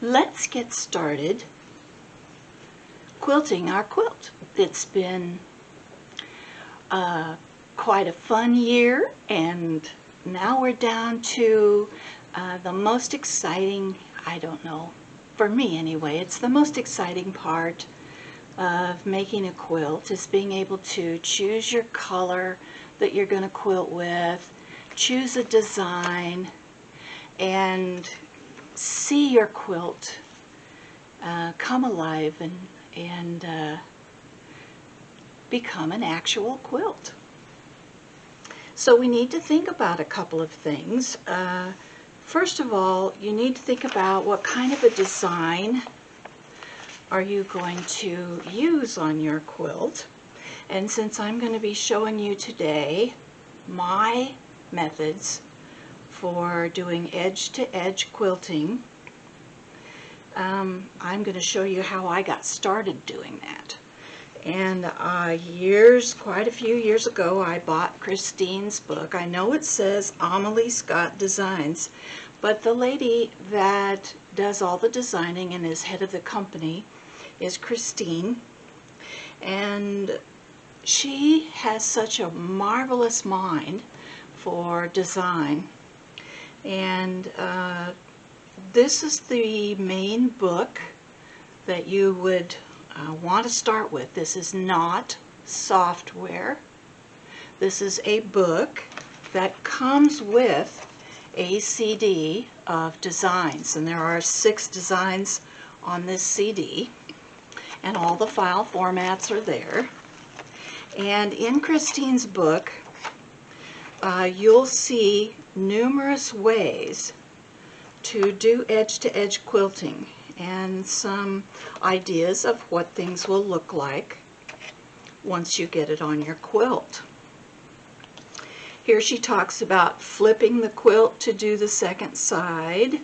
let's get started quilting our quilt. It's been quite a fun year, and now we're down to the most exciting, I don't know, for me anyway, it's the most exciting part of making a quilt is being able to choose your color that you're going to quilt with, choose a design, and see your quilt come alive and become an actual quilt. So we need to think about a couple of things. First of all, you need to think about what kind of a design are you going to use on your quilt. And since I'm going to be showing you today my methods for doing edge-to-edge quilting, I'm going to show you how I got started doing that. And quite a few years ago, I bought Christine's book. I know it says Amelie Scott Designs, but the lady that does all the designing and is head of the company is Christine, and she has such a marvelous mind for design. And this is the main book that you would want to start with. This is not software. This is a book that comes with a CD of designs, and there are 6 designs on this CD, and all the file formats are there. And in Christine's book, you'll see numerous ways to do edge-to-edge quilting and some ideas of what things will look like once you get it on your quilt. Here she talks about flipping the quilt to do the second side.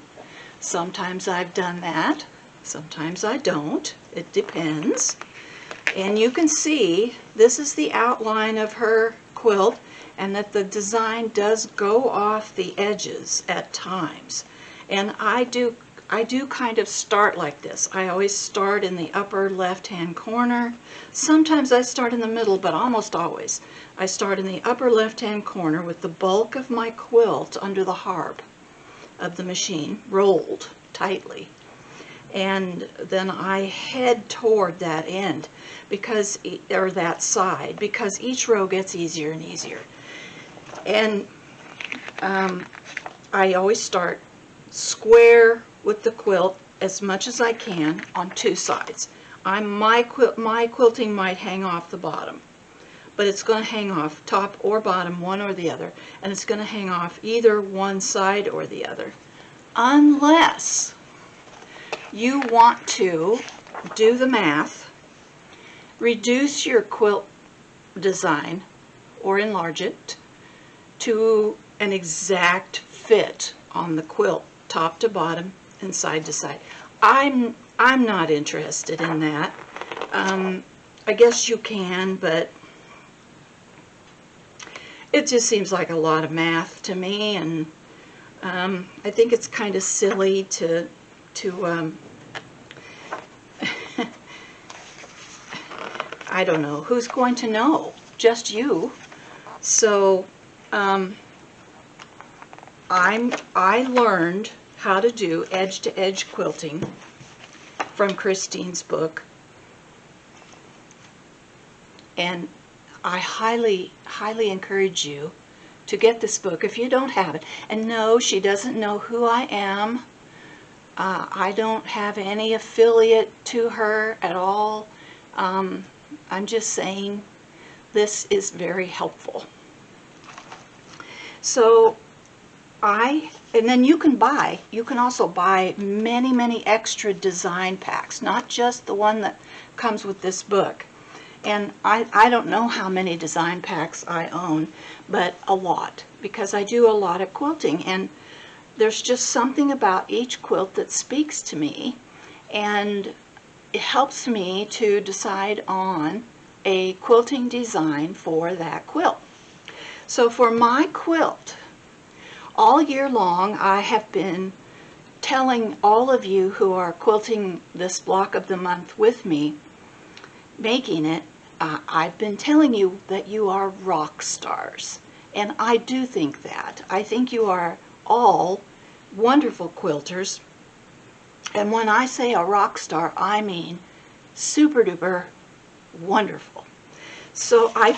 Sometimes I've done that, sometimes I don't. It depends. And you can see this is the outline of her quilt, and that the design does go off the edges at times. And I do kind of start like this. I always start in the upper left-hand corner. Sometimes I start in the middle, but almost always I start in the upper left-hand corner with the bulk of my quilt under the harp of the machine, rolled tightly. And then I head toward that end, or that side, because each row gets easier and easier. And I always start square with the quilt as much as I can on 2 sides. My quilting might hang off the bottom, but it's going to hang off top or bottom, one or the other, and it's going to hang off either one side or the other, unless you want to do the math, reduce your quilt design or enlarge it to an exact fit on the quilt, top to bottom and side to side. I'm not interested in that. I guess you can, but it just seems like a lot of math to me, and I think it's kind of silly to I don't know, who's going to know? Just you. So I learned how to do edge-to-edge quilting from Christine's book, and I highly encourage you to get this book if you don't have it. And no, she doesn't know who I am. I don't have any affiliate to her at all. I'm just saying this is very helpful. So and then you can also buy many extra design packs, not just the one that comes with this book. And I don't know how many design packs I own, but a lot, because I do a lot of quilting, and there's just something about each quilt that speaks to me, and it helps me to decide on a quilting design for that quilt. So for my quilt, all year long I have been telling all of you who are quilting this block of the month with me, making it, I've been telling you that you are rock stars. And I do think that. I think you are all wonderful quilters. And when I say a rock star, I mean super duper wonderful. So I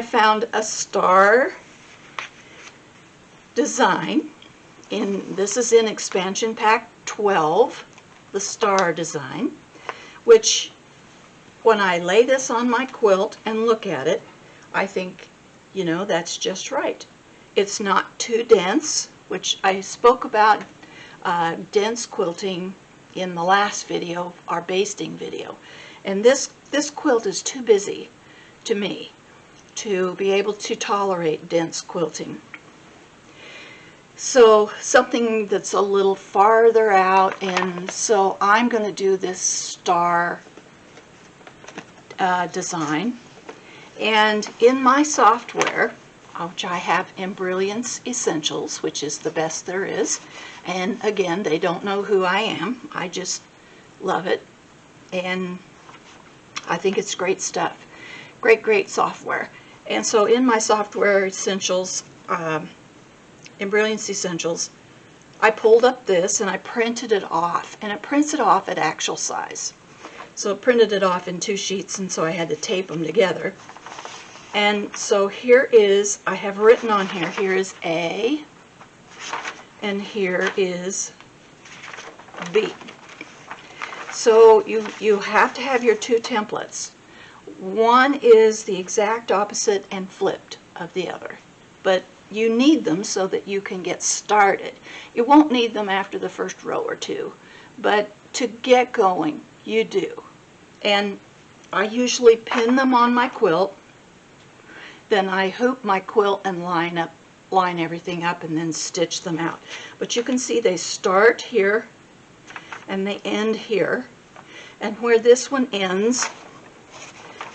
found a star design. This is in expansion pack 12, the star design, which when I lay this on my quilt and look at it, I think, you know, that's just right. It's not too dense, which I spoke about dense quilting in the last video, our basting video. And this quilt is too busy to me to be able to tolerate dense quilting. So something that's a little farther out, and so I'm going to do this star design. And in my software, which I have Embroidery Essentials, which is the best there is, and again, they don't know who I am, I just love it, and I think it's great stuff. Great software. And so in my software essentials, Embroidery Essentials, I pulled up this and I printed it off, and it prints it off at actual size. So it printed it off in 2 sheets, and so I had to tape them together. And so here is, I have written on here, here is A, and here is B. So you have to have your 2 templates. One is the exact opposite and flipped of the other, but you need them so that you can get started. You won't need them after the first row or 2, but to get going, you do. And I usually pin them on my quilt, then I hoop my quilt and line everything up and then stitch them out. But you can see they start here and they end here, and where this one ends,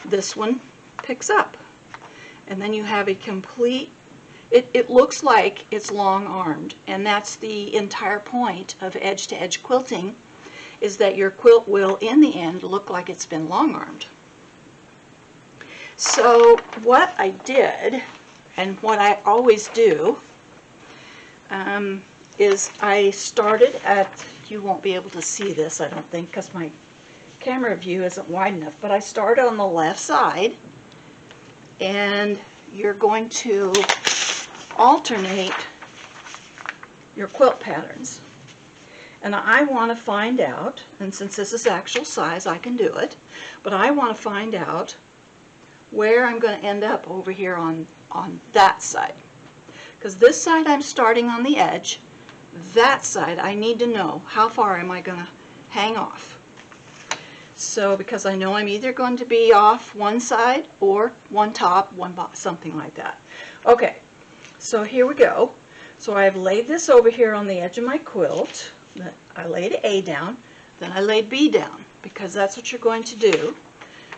this one picks up. And then you have a complete, it looks like it's long-armed, and that's the entire point of edge-to-edge quilting, is that your quilt will, in the end, look like it's been long-armed. So what I did, and what I always do, is I started at, you won't be able to see this, I don't think, because my camera view isn't wide enough, but I started on the left side, and you're going to alternate your quilt patterns. And I want to find out, and since this is actual size, I can do it, but I want to find out where I'm going to end up over here on that side. Because this side I'm starting on the edge, that side I need to know how far am I going to hang off. So because I know I'm either going to be off one side or one top, one bottom, something like that. Okay, so here we go. So I've laid this over here on the edge of my quilt. I laid A down, then I laid B down, because that's what you're going to do.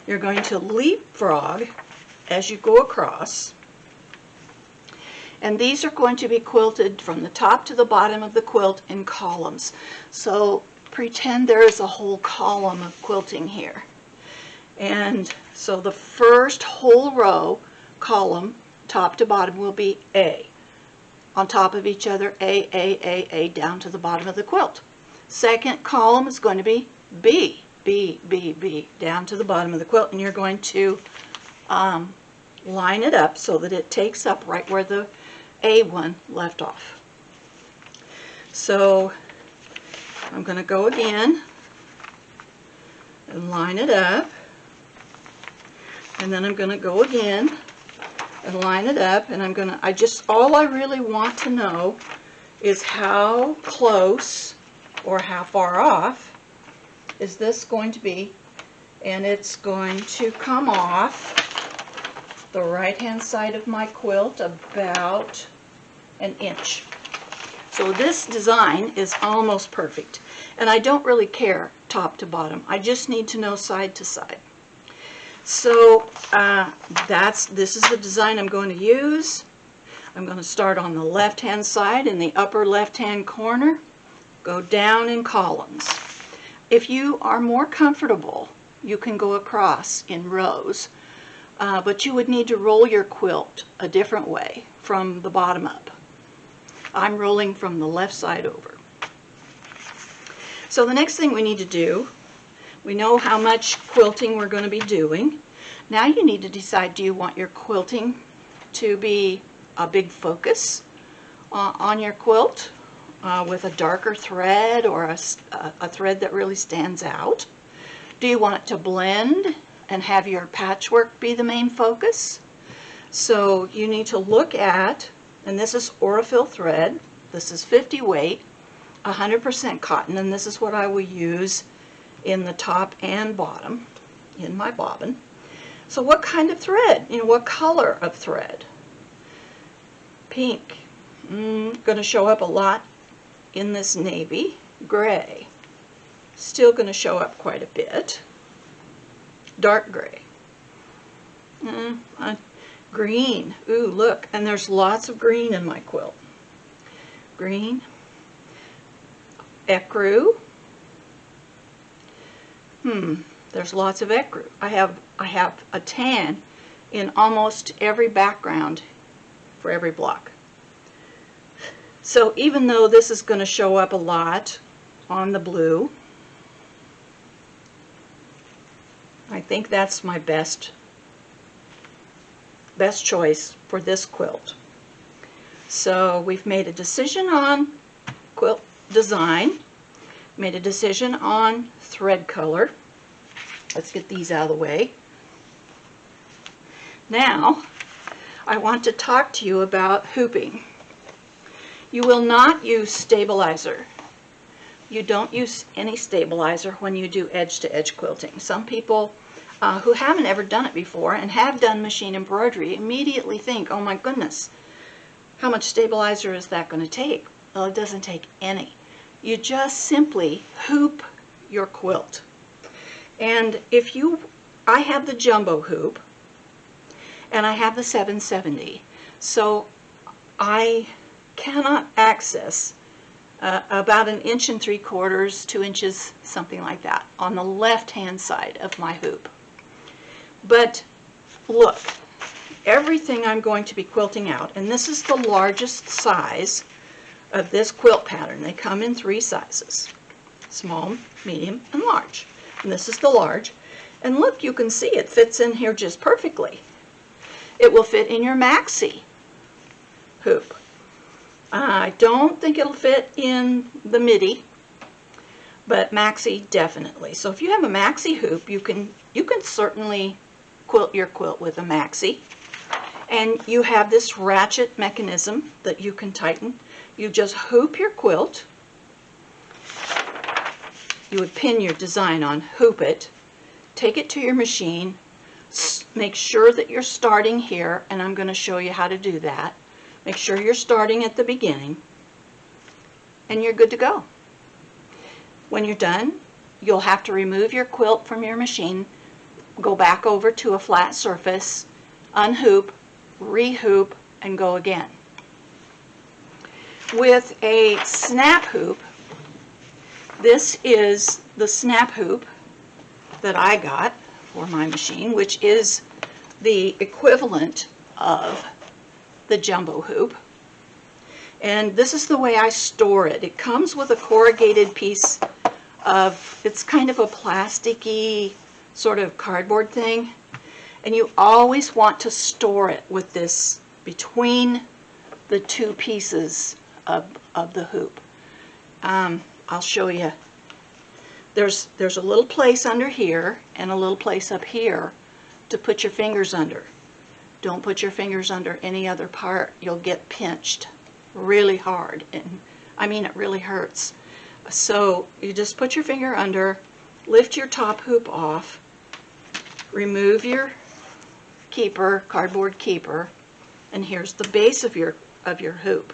You're going to leapfrog as you go across, and these are going to be quilted from the top to the bottom of the quilt in columns. So pretend there is a whole column of quilting here, and so the first whole row column top to bottom will be A. On top of each other, A, down to the bottom of the quilt. Second column is going to be B, B, down to the bottom of the quilt, and you're going to line it up so that it takes up right where the A one left off. So I'm going to go again and line it up, and then I'm going to go again and line it up, and all I really want to know is how close or how far off is this going to be, and it's going to come off the right hand side of my quilt about an inch. So this design is almost perfect, and I don't really care top to bottom, I just need to know side to side. So this is the design I'm going to use. I'm going to start on the left hand side in the upper left hand corner, go down in columns. If you are more comfortable, you can go across in rows, but you would need to roll your quilt a different way from the bottom up. I'm rolling from the left side over. So the next thing we need to do, we know how much quilting we're going to be doing. Now you need to decide, do you want your quilting to be a big focus on your quilt with a darker thread or a thread that really stands out? Do you want it to blend and have your patchwork be the main focus? So you need to look at, and this is Aurifil thread, this is 50 weight, 100% cotton, and this is what I will use in the top and bottom in my bobbin. So what kind of thread? What color of thread? Pink. Going to show up a lot in this navy. Gray. Still going to show up quite a bit. Dark gray. Green. Ooh, look, and there's lots of green in my quilt. Green. Ecru. There's lots of ecru. I have a tan in almost every background for every block. So even though this is going to show up a lot on the blue, I think that's my best choice for this quilt. So we've made a decision on quilt design, made a decision on thread color. Let's get these out of the way. Now, I want to talk to you about hooping. You will not use stabilizer. You don't use any stabilizer when you do edge-to-edge quilting. Some people who haven't ever done it before and have done machine embroidery immediately think, oh my goodness, how much stabilizer is that going to take? Well, it doesn't take any. You just simply hoop your quilt. And I have the jumbo hoop and I have the 770, so I cannot access about 1 3/4 inches, 2 inches, something like that, on the left hand side of my hoop. But look, everything I'm going to be quilting out, and this is the largest size of this quilt pattern. They come in 3 sizes, small, medium, and large. And this is the large. And look, you can see it fits in here just perfectly. It will fit in your maxi hoop. I don't think it'll fit in the midi, but maxi definitely. So if you have a maxi hoop, you can certainly quilt your quilt with a maxi. And you have this ratchet mechanism that you can tighten. You just hoop your quilt. You would pin your design on, hoop it, take it to your machine, make sure that you're starting here, and I'm going to show you how to do that. Make sure you're starting at the beginning, and you're good to go. When you're done, you'll have to remove your quilt from your machine, go back over to a flat surface, unhoop, rehoop, and go again. With a snap hoop, this is the snap hoop that I got for my machine, which is the equivalent of the jumbo hoop. And this is the way I store it. It comes with a corrugated piece of, it's kind of a plasticky sort of cardboard thing. And you always want to store it with this between the 2 pieces of the hoop. I'll show you. There's a little place under here and a little place up here to put your fingers under. Don't put your fingers under any other part. You'll get pinched really hard, and I mean it really hurts. So you just put your finger under, lift your top hoop off, remove your keeper, cardboard keeper, and here's the base of your hoop.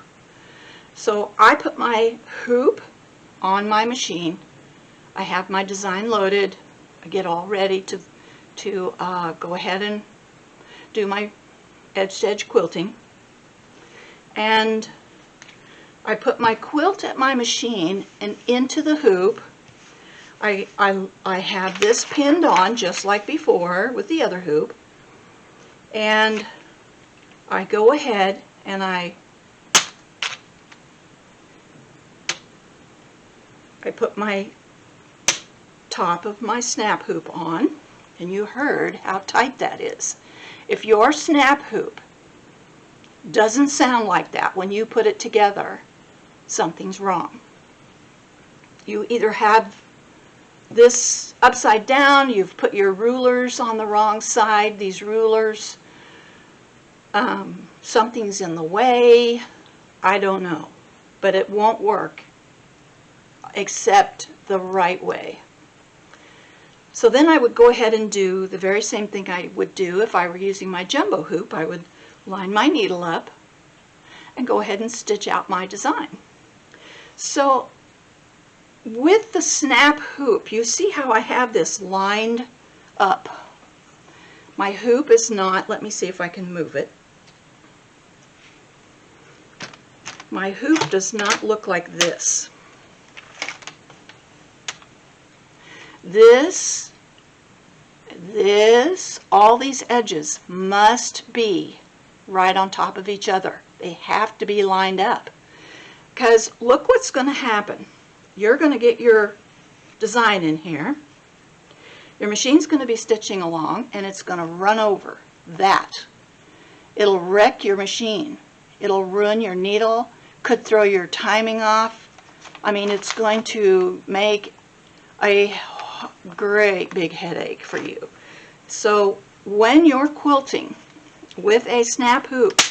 So I put my hoop on my machine. I have my design loaded. I get all ready to go ahead and do my edge-to-edge quilting. and I put my quilt at my machine and into the hoop. I have this pinned on just like before with the other hoop, and I go ahead and I put my top of my snap hoop on, and you heard how tight that is. If your snap hoop doesn't sound like that when you put it together, something's wrong. You either have this upside down, you've put your rulers on the wrong side, these rulers, something's in the way, I don't know, but it won't work except the right way. So then I would go ahead and do the very same thing I would do if I were using my jumbo hoop. I would line my needle up and go ahead and stitch out my design. So with the snap hoop, you see how I have this lined up. My hoop is not, let me see if I can move it. My hoop does not look like this. This, all these edges must be right on top of each other. They have to be lined up. Because look what's going to happen. You're going to get your design in here. Your machine's going to be stitching along, and it's going to run over that. It'll wreck your machine. It'll ruin your needle, could throw your timing off. I mean, it's going to make a great big headache for you. So when you're quilting with a snap hoop,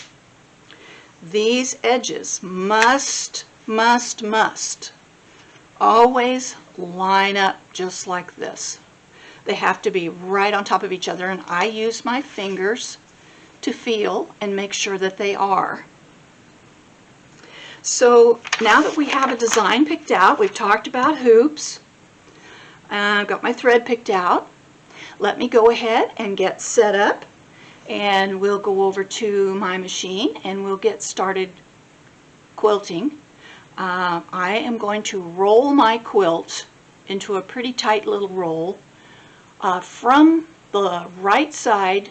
these edges must always line up just like this. They have to be right on top of each other, and I use my fingers to feel and make sure that they are. So now that we have a design picked out, we've talked about hoops, I've got my thread picked out. Let me go ahead and get set up, and we'll go over to my machine and we'll get started quilting. I am going to roll my quilt into a pretty tight little roll from the right side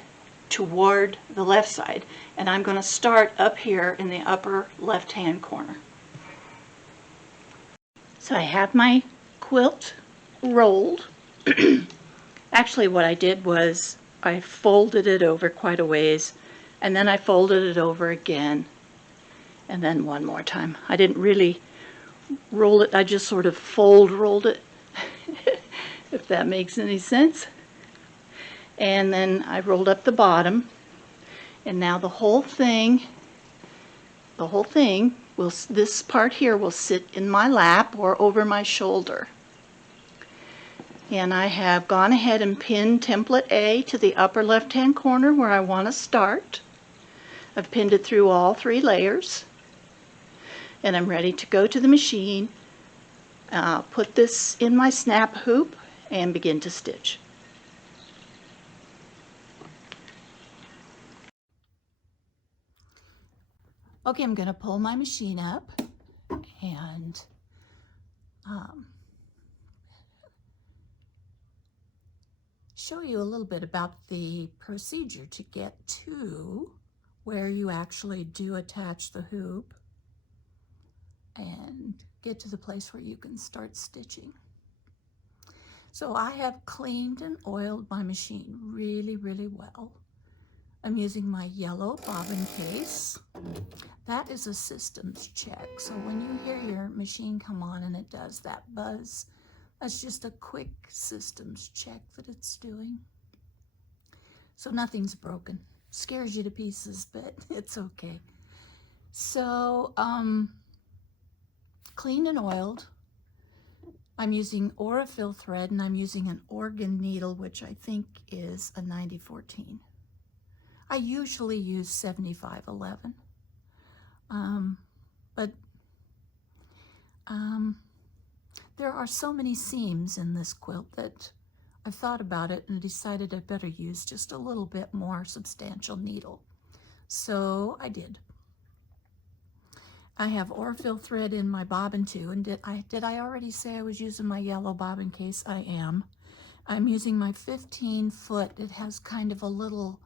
toward the left side, and I'm going to start up here in the upper left hand corner. So I have my quilt rolled. Actually, what I did was I folded it over quite a ways, and then I folded it over again, and then one more time. I didn't really roll it, I just sort of rolled it, if that makes any sense. And then I rolled up the bottom, and now the whole thing will, this part here will sit in my lap or over my shoulder. And I have gone ahead and pinned template A to the upper left hand corner where I want to start. I've pinned it through all 3 layers, and I'm ready to go to the machine, put this in my snap hoop, and begin to stitch. Okay, I'm going to pull my machine up and show you a little bit about the procedure to get to where you actually do attach the hoop and get to the place where you can start stitching. So I have cleaned and oiled my machine really well. I'm using my yellow bobbin case. That is a systems check. So when you hear your machine come on and it does that buzz, that's just a quick systems check that it's doing. So nothing's broken. Scares you to pieces, but it's okay. So cleaned and oiled. I'm using Aurifil thread, and I'm using an organ needle, which I think is a 9014. I usually use 7511, but there are so many seams in this quilt that I thought about it and decided I better use just a little bit more substantial needle. So I did. I have Aurifil thread in my bobbin too, and did I already say I was using my yellow bobbin case? I am. I'm using my 15-foot. It has kind of a little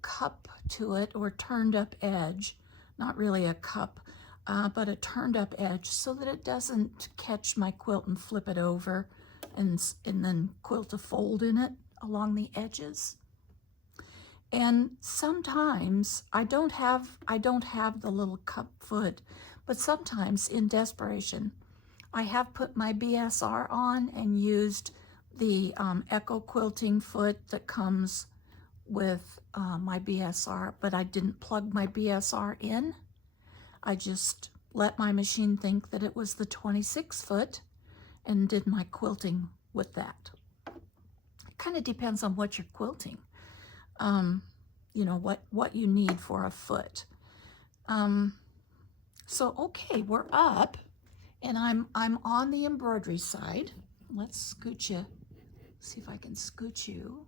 cup to it, or turned up edge. Not really a cup, but a turned up edge, so that it doesn't catch my quilt and flip it over and then quilt a fold in it along the edges. And sometimes I don't have the little cup foot, but sometimes in desperation, I have put my BSR on and used the Echo quilting foot that comes with my BSR, but I didn't plug my BSR in. I just let my machine think that it was the 26 foot and did my quilting with that. It kind of depends on what you're quilting. You know, what you need for a foot. So okay, we're up, and I'm on the embroidery side. Let's scoot you, see if I can scoot you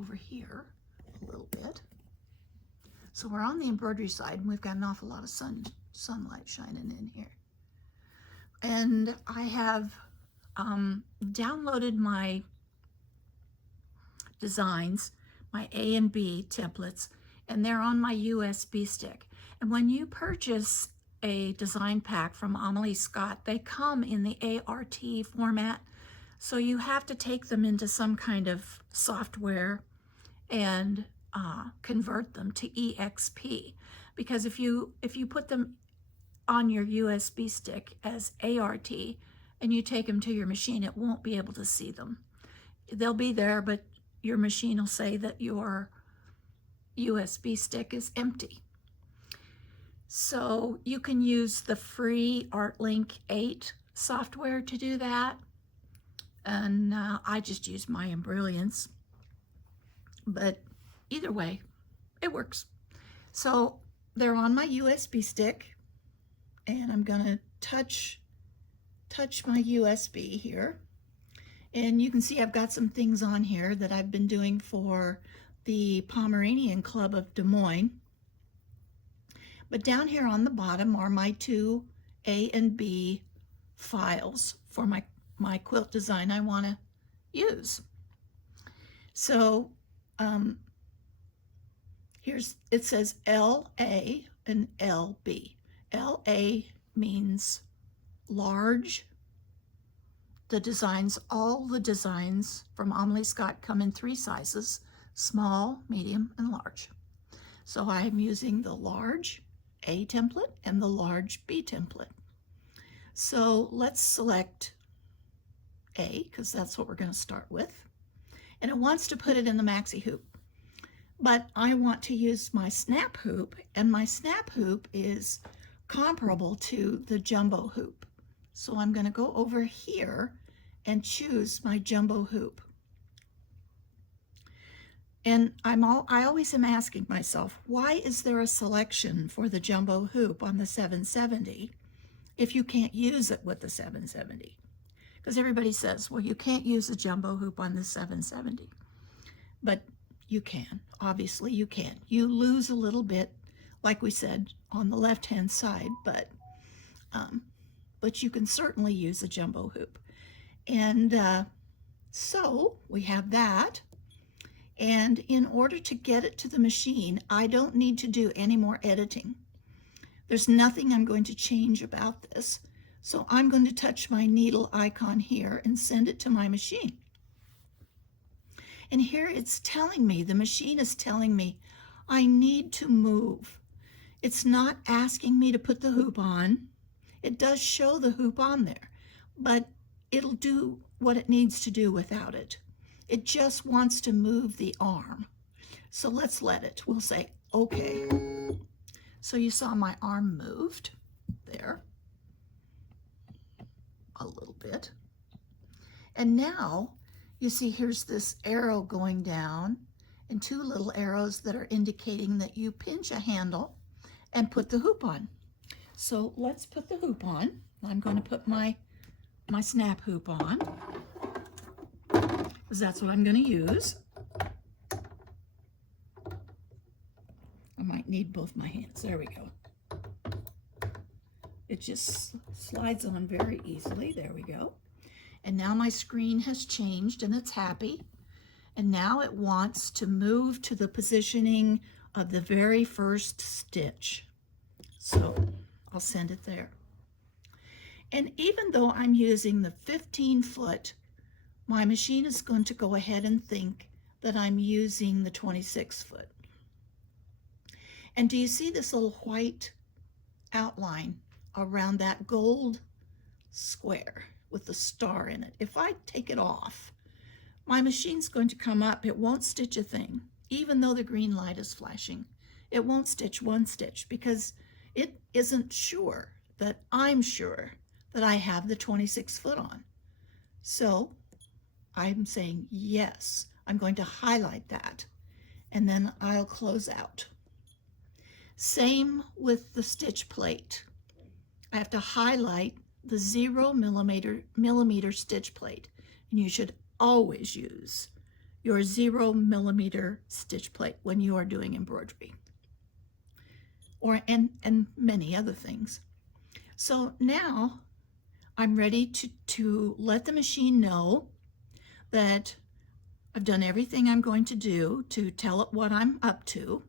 over here a little bit. So we're on the embroidery side, and we've got an awful lot of sunlight shining in here. And I have downloaded my designs, my A and B templates, and they're on my USB stick. And when you purchase a design pack from Amelie Scott, they come in the ART format, so you have to take them into some kind of software and convert them to EXP, because if you put them on your USB stick as ART and you take them to your machine, it won't be able to see them. They'll be there, but your machine will say that your USB stick is empty. So you can use the free ArtLink 8 software to do that. And I just use my Embrilliance. But either way, it works. So they're on my USB stick, and I'm gonna touch my USB here. And you can see I've got some things on here that I've been doing for the Pomeranian Club of Des Moines. But down here on the bottom are my two A and B files for my quilt design I want to use. So it says LA and LB. LA means large. All the designs from Amelie Scott come in 3 sizes: small, medium, and large. So I'm using the large A template and the large B template. So let's select A, because that's what we're going to start with. And it wants to put it in the maxi hoop. But I want to use my snap hoop, and my snap hoop is comparable to the jumbo hoop. So I'm going to go over here and choose my jumbo hoop. And I always am asking myself, why is there a selection for the jumbo hoop on the 770 if you can't use it with the 770? Because everybody says, well, you can't use a jumbo hoop on the 770. But you can. Obviously you can. You lose a little bit, like we said, on the left-hand side, but you can certainly use a jumbo hoop. And so we have that. And in order to get it to the machine, I don't need to do any more editing. There's nothing I'm going to change about this. So I'm going to touch my needle icon here and send it to my machine. And here it's telling me, the machine is telling me, I need to move. It's not asking me to put the hoop on. It does show the hoop on there, but it'll do what it needs to do without it. It just wants to move the arm. So let's let it. We'll say, okay. So you saw my arm moved there a little bit. And now you see here's this arrow going down and 2 little arrows that are indicating that you pinch a handle and put the hoop on. So let's put the hoop on. I'm going to put my snap hoop on, because that's what I'm going to use. I might need both my hands. There we go. It just slides on very easily. There we go. And now my screen has changed and it's happy. And now it wants to move to the positioning of the very first stitch. So I'll send it there. And even though I'm using the 15-foot, my machine is going to go ahead and think that I'm using the 26-foot. And do you see this little white outline around that gold square with the star in it? If I take it off, my machine's going to come up. It won't stitch a thing, even though the green light is flashing. It won't stitch one stitch because it isn't sure that I'm sure that I have the 26-foot on. So I'm saying yes. I'm going to highlight that, and then I'll close out. Same with the stitch plate. I have to highlight the 0 millimeter stitch plate, and you should always use your 0 millimeter stitch plate when you are doing embroidery, and many other things. So now I'm ready to let the machine know that I've done everything I'm going to do to tell it what I'm up to.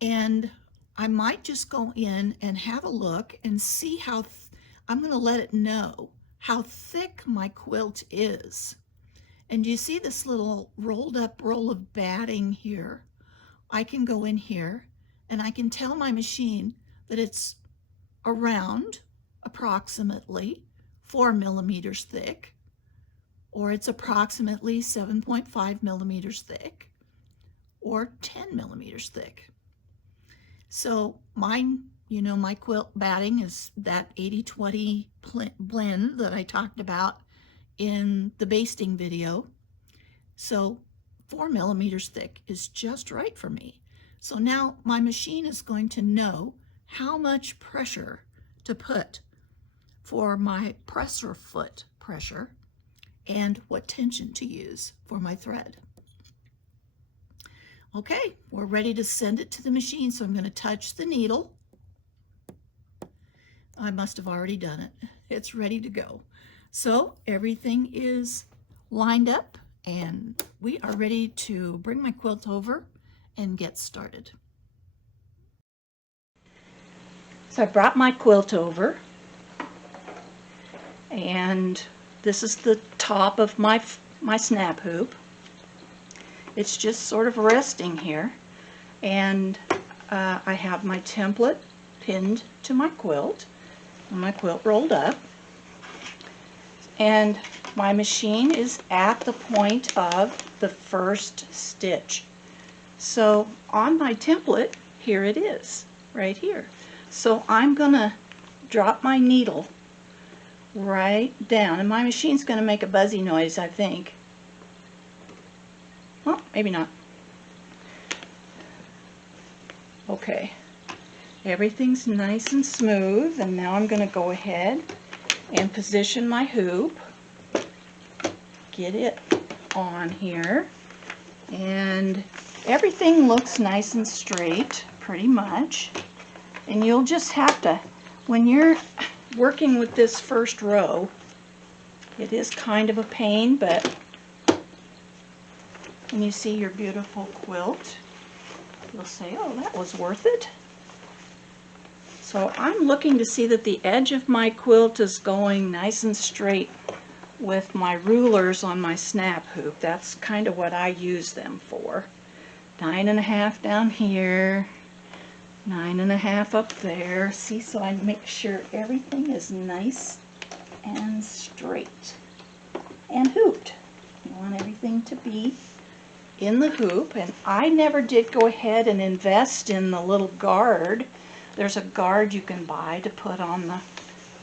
And I might just go in and have a look and see how, I'm going to let it know how thick my quilt is. And you see this little rolled up roll of batting here? I can go in here and I can tell my machine that it's around approximately 4 millimeters thick, or it's approximately 7.5 millimeters thick, or 10 millimeters thick. So mine, you know, my quilt batting is that 80-20 blend that I talked about in the basting video. So 4 millimeters thick is just right for me. So now my machine is going to know how much pressure to put for my presser foot pressure and what tension to use for my thread. Okay, we're ready to send it to the machine, so I'm going to touch the needle. I must have already done it. It's ready to go. So everything is lined up and we are ready to bring my quilt over and get started. So I brought my quilt over, and this is the top of my snap hoop. It's just sort of resting here, and I have my template pinned to my quilt, and my quilt rolled up, and my machine is at the point of the first stitch. So on my template, here it is, right here. So I'm gonna drop my needle right down, and my machine's gonna make a buzzy noise, I think. Well, maybe not. Okay, everything's nice and smooth, and now I'm going to go ahead and position my hoop, get it on here, and everything looks nice and straight, pretty much. And you'll just have to, when you're working with this first row, it is kind of a pain, but when you see your beautiful quilt, you'll say, oh, that was worth it. So I'm looking to see that the edge of my quilt is going nice and straight with my rulers on my snap hoop. That's kind of what I use them for. 9.5 down here, 9.5 up there. See, so I make sure everything is nice and straight and hooped. You want everything to be in the hoop, and I never did go ahead and invest in the little guard. There's a guard you can buy to put on the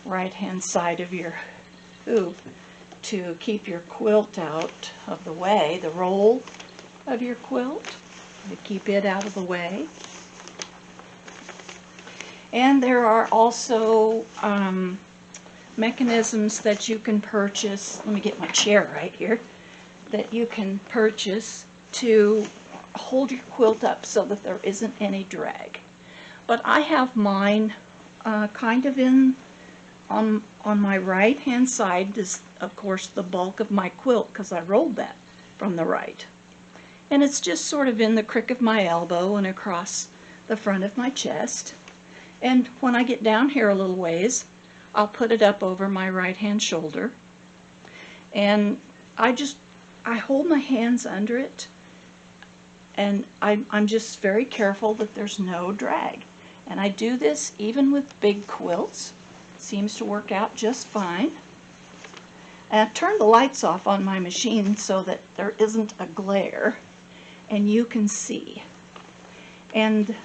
right hand side of your hoop to keep your quilt out of the way, the roll of your quilt, to keep it out of the way. And there are also mechanisms that you can purchase, let me get my chair right here, that you can purchase to hold your quilt up so that there isn't any drag. But I have mine kind of on my right hand side is of course the bulk of my quilt, because I rolled that from the right. And it's just sort of in the crick of my elbow and across the front of my chest. And when I get down here a little ways, I'll put it up over my right hand shoulder. And I hold my hands under it, and I'm just very careful that there's no drag. And I do this even with big quilts. It seems to work out just fine. And I've turned the lights off on my machine so that there isn't a glare and you can see. And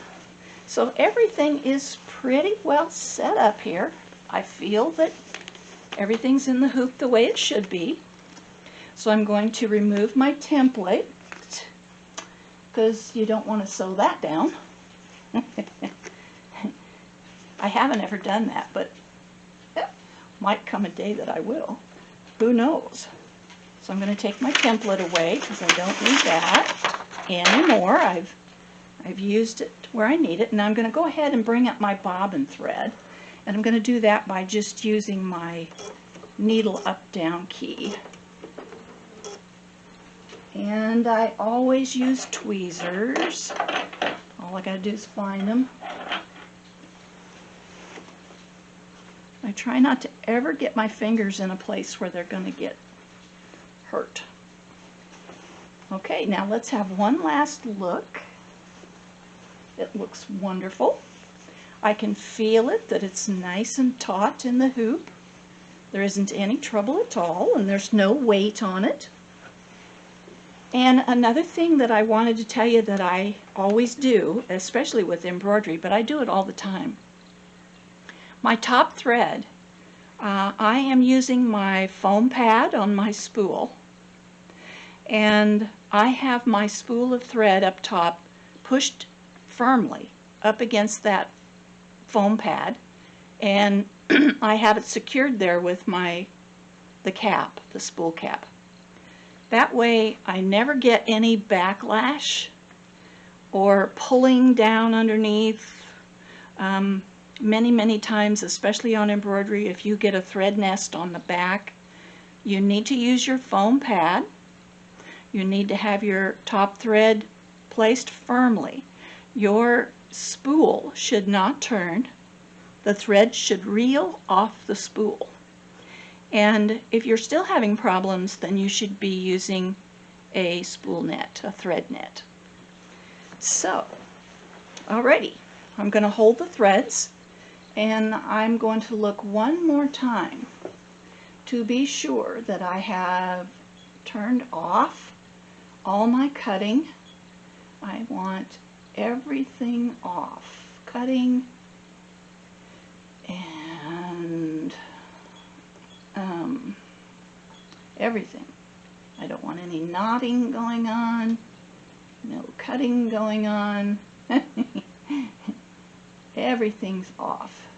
so everything is pretty well set up here. I feel that everything's in the hoop the way it should be. So I'm going to remove my template, because you don't want to sew that down. I haven't ever done that, but might come a day that I will. Who knows? So I'm going to take my template away because I don't need that anymore. I've used it where I need it, and I'm going to go ahead and bring up my bobbin thread, and I'm going to do that by just using my needle up-down key. And I always use tweezers. All I got to do is find them. I try not to ever get my fingers in a place where they're going to get hurt. Okay, now let's have one last look. It looks wonderful. I can feel it, that it's nice and taut in the hoop. There isn't any trouble at all, and there's no weight on it. And another thing that I wanted to tell you that I always do, especially with embroidery, but I do it all the time. My top thread, I am using my foam pad on my spool, and I have my spool of thread up top pushed firmly up against that foam pad, and I have it secured there with the cap, the spool cap. That way I never get any backlash or pulling down underneath. Many times, especially on embroidery, if you get a thread nest on the back, you need to use your foam pad. You need to have your top thread placed firmly. Your spool should not turn. The thread should reel off the spool. And if you're still having problems, then you should be using a spool net, a thread net. So, alrighty, I'm going to hold the threads, and I'm going to look one more time to be sure that I have turned off all my cutting. I want everything off. Cutting and everything. I don't want any knotting going on, no cutting going on. Everything's off.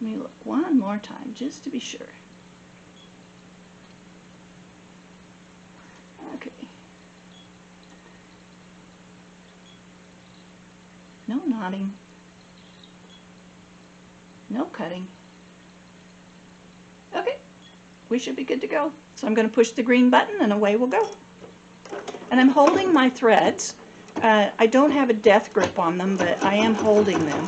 Let me look one more time just to be sure. Okay. No knotting. No cutting. Okay, we should be good to go. So I'm going to push the green button and away we'll go. And I'm holding my threads. I don't have a death grip on them, but I am holding them.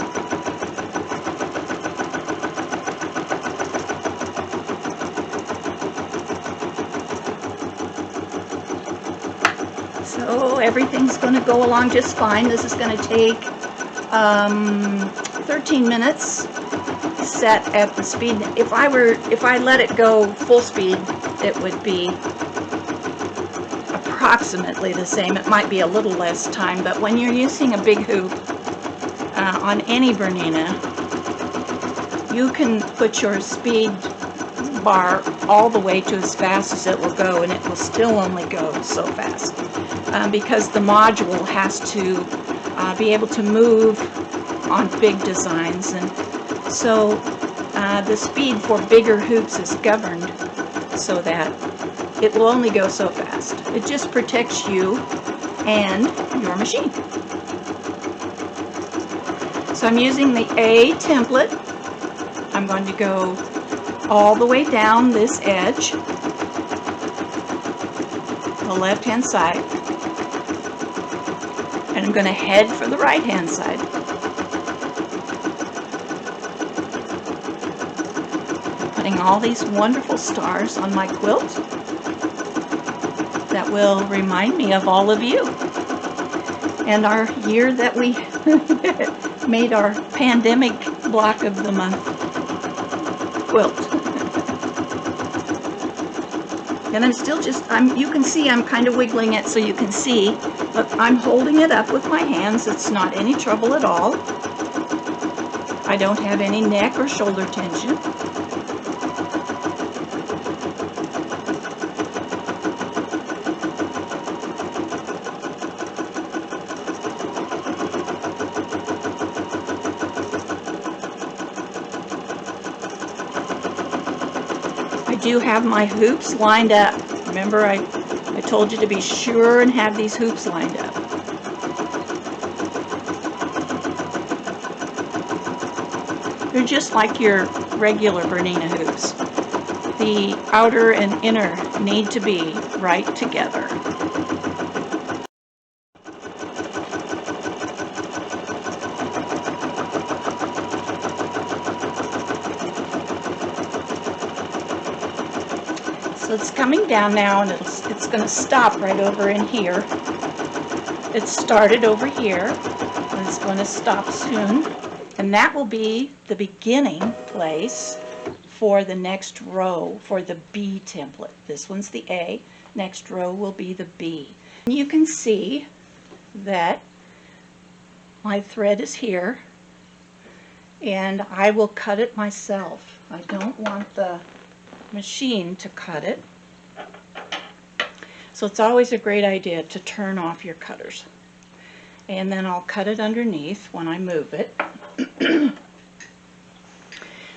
So everything's going to go along just fine. This is going to take 13 minutes set at the speed. If I let it go full speed, it would be approximately the same. It might be a little less time, but when you're using a big hoop on any Bernina, you can put your speed bar all the way to as fast as it will go, and it will still only go so fast because the module has to be able to move on big designs, and so the speed for bigger hoops is governed so that it will only go so fast. It just protects you and your machine. So I'm using the ETE template I'm going to go all the way down this edge, the left-hand side, and I'm going to head for the right-hand side. Putting all these wonderful stars on my quilt that will remind me of all of you and our year that we made our pandemic block of the month quilt. And I'm still just, you can see I'm kind of wiggling it so you can see. Look, I'm holding it up with my hands. It's not any trouble at all. I don't have any neck or shoulder tension. I do have my hoops lined up. Remember, I told you to be sure and have these hoops lined up. They're just like your regular Bernina hoops. The outer and inner need to be right together. So it's coming down now, and it's going to stop right over in here. It started over here, and it's going to stop soon. And that will be the beginning place for the next row for the B template. This one's the A. Next row will be the B. And you can see that my thread is here, and I will cut it myself. I don't want the machine to cut it. So it's always a great idea to turn off your cutters. And then I'll cut it underneath when I move it.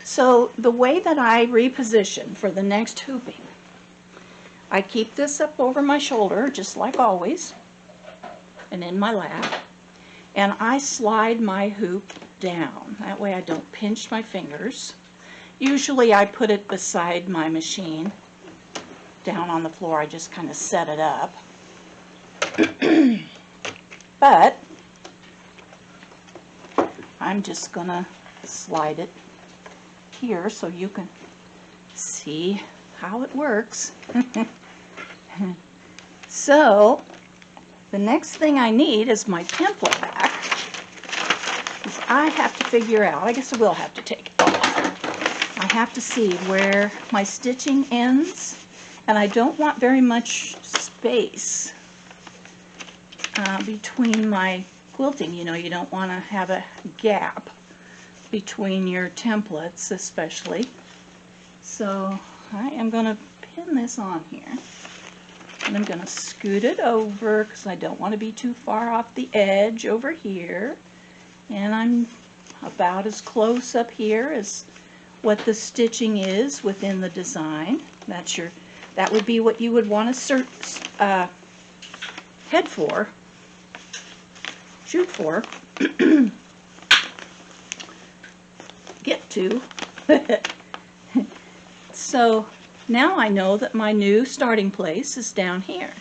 So the way that I reposition for the next hooping, I keep this up over my shoulder just like always and in my lap, and I slide my hoop down. That way I don't pinch my fingers. Usually I put it beside my machine down on the floor. I just kind of set it up. But I'm just gonna slide it here so you can see how it works. So the next thing I need is my template back, because I have to figure out, I guess I will have to take it off. I have to see where my stitching ends, and I don't want very much space between my quilting. You know, you don't want to have a gap between your templates especially. So I am going to pin this on here, and I'm going to scoot it over because I don't want to be too far off the edge over here, and I'm about as close up here as what the stitching is within the design. That would be what you would want to head for, shoot for, get to. So now I know that my new starting place is down here.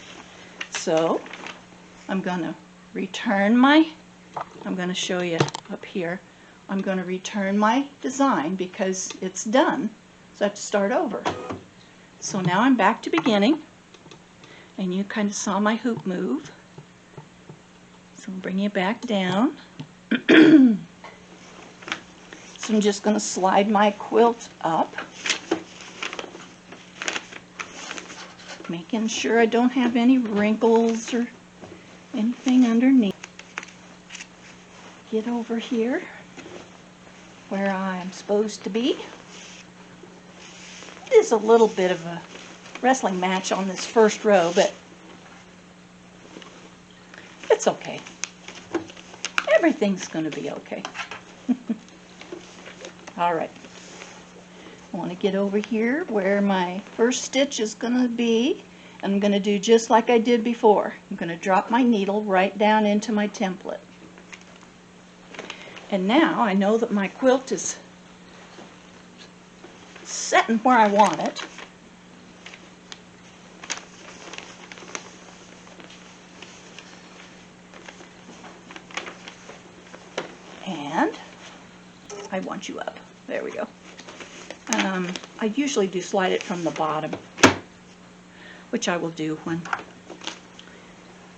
So I'm going to return I'm going to show you up here. I'm going to return my design because it's done. So I have to start over. So now I'm back to beginning, and you kind of saw my hoop move. So I'll bring you back down. So I'm just going to slide my quilt up, making sure I don't have any wrinkles or anything underneath. Get over here where I'm supposed to be. It is a little bit of a wrestling match on this first row, but it's okay. Everything's going to be okay. All right. I want to get over here where my first stitch is going to be. I'm going to do just like I did before. I'm going to drop my needle right down into my template. And now I know that my quilt is setting where I want it. And I want you up. There we go. I usually do slide it from the bottom, which I will do when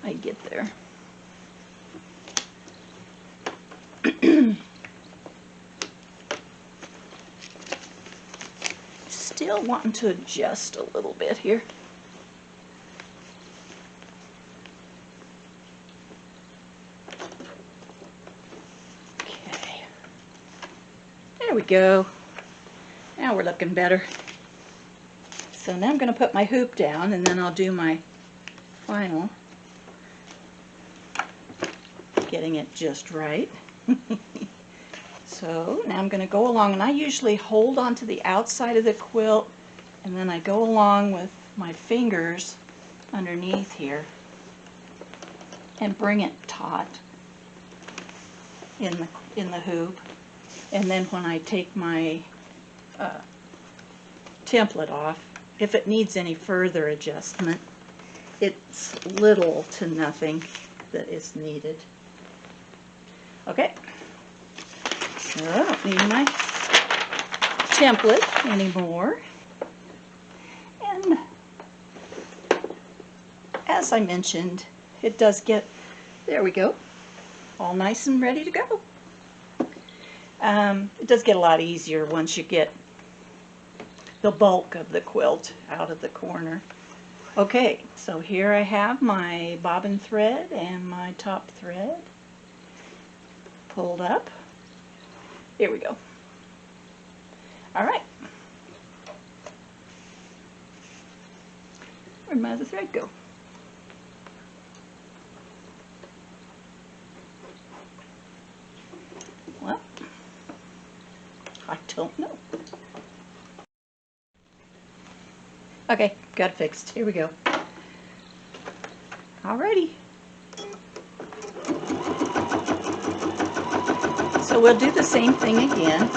I get there. Still wanting to adjust a little bit here. Okay. There we go. Now we're looking better. So now I'm going to put my hoop down, and then I'll do my final, getting it just right. So now I'm going to go along, and I usually hold onto the outside of the quilt, and then I go along with my fingers underneath here and bring it taut in the hoop. And then when I take my template off, if it needs any further adjustment, it's little to nothing that is needed. Okay, so I don't need my template anymore. And as I mentioned, it does get, there we go, all nice and ready to go. It does get a lot easier once you get the bulk of the quilt out of the corner. Okay, so here I have my bobbin thread and my top thread pulled up. Here we go. All right. Where'd my other thread go? Well, I don't know. Okay, got it fixed. Here we go. Alrighty. So we'll do the same thing again.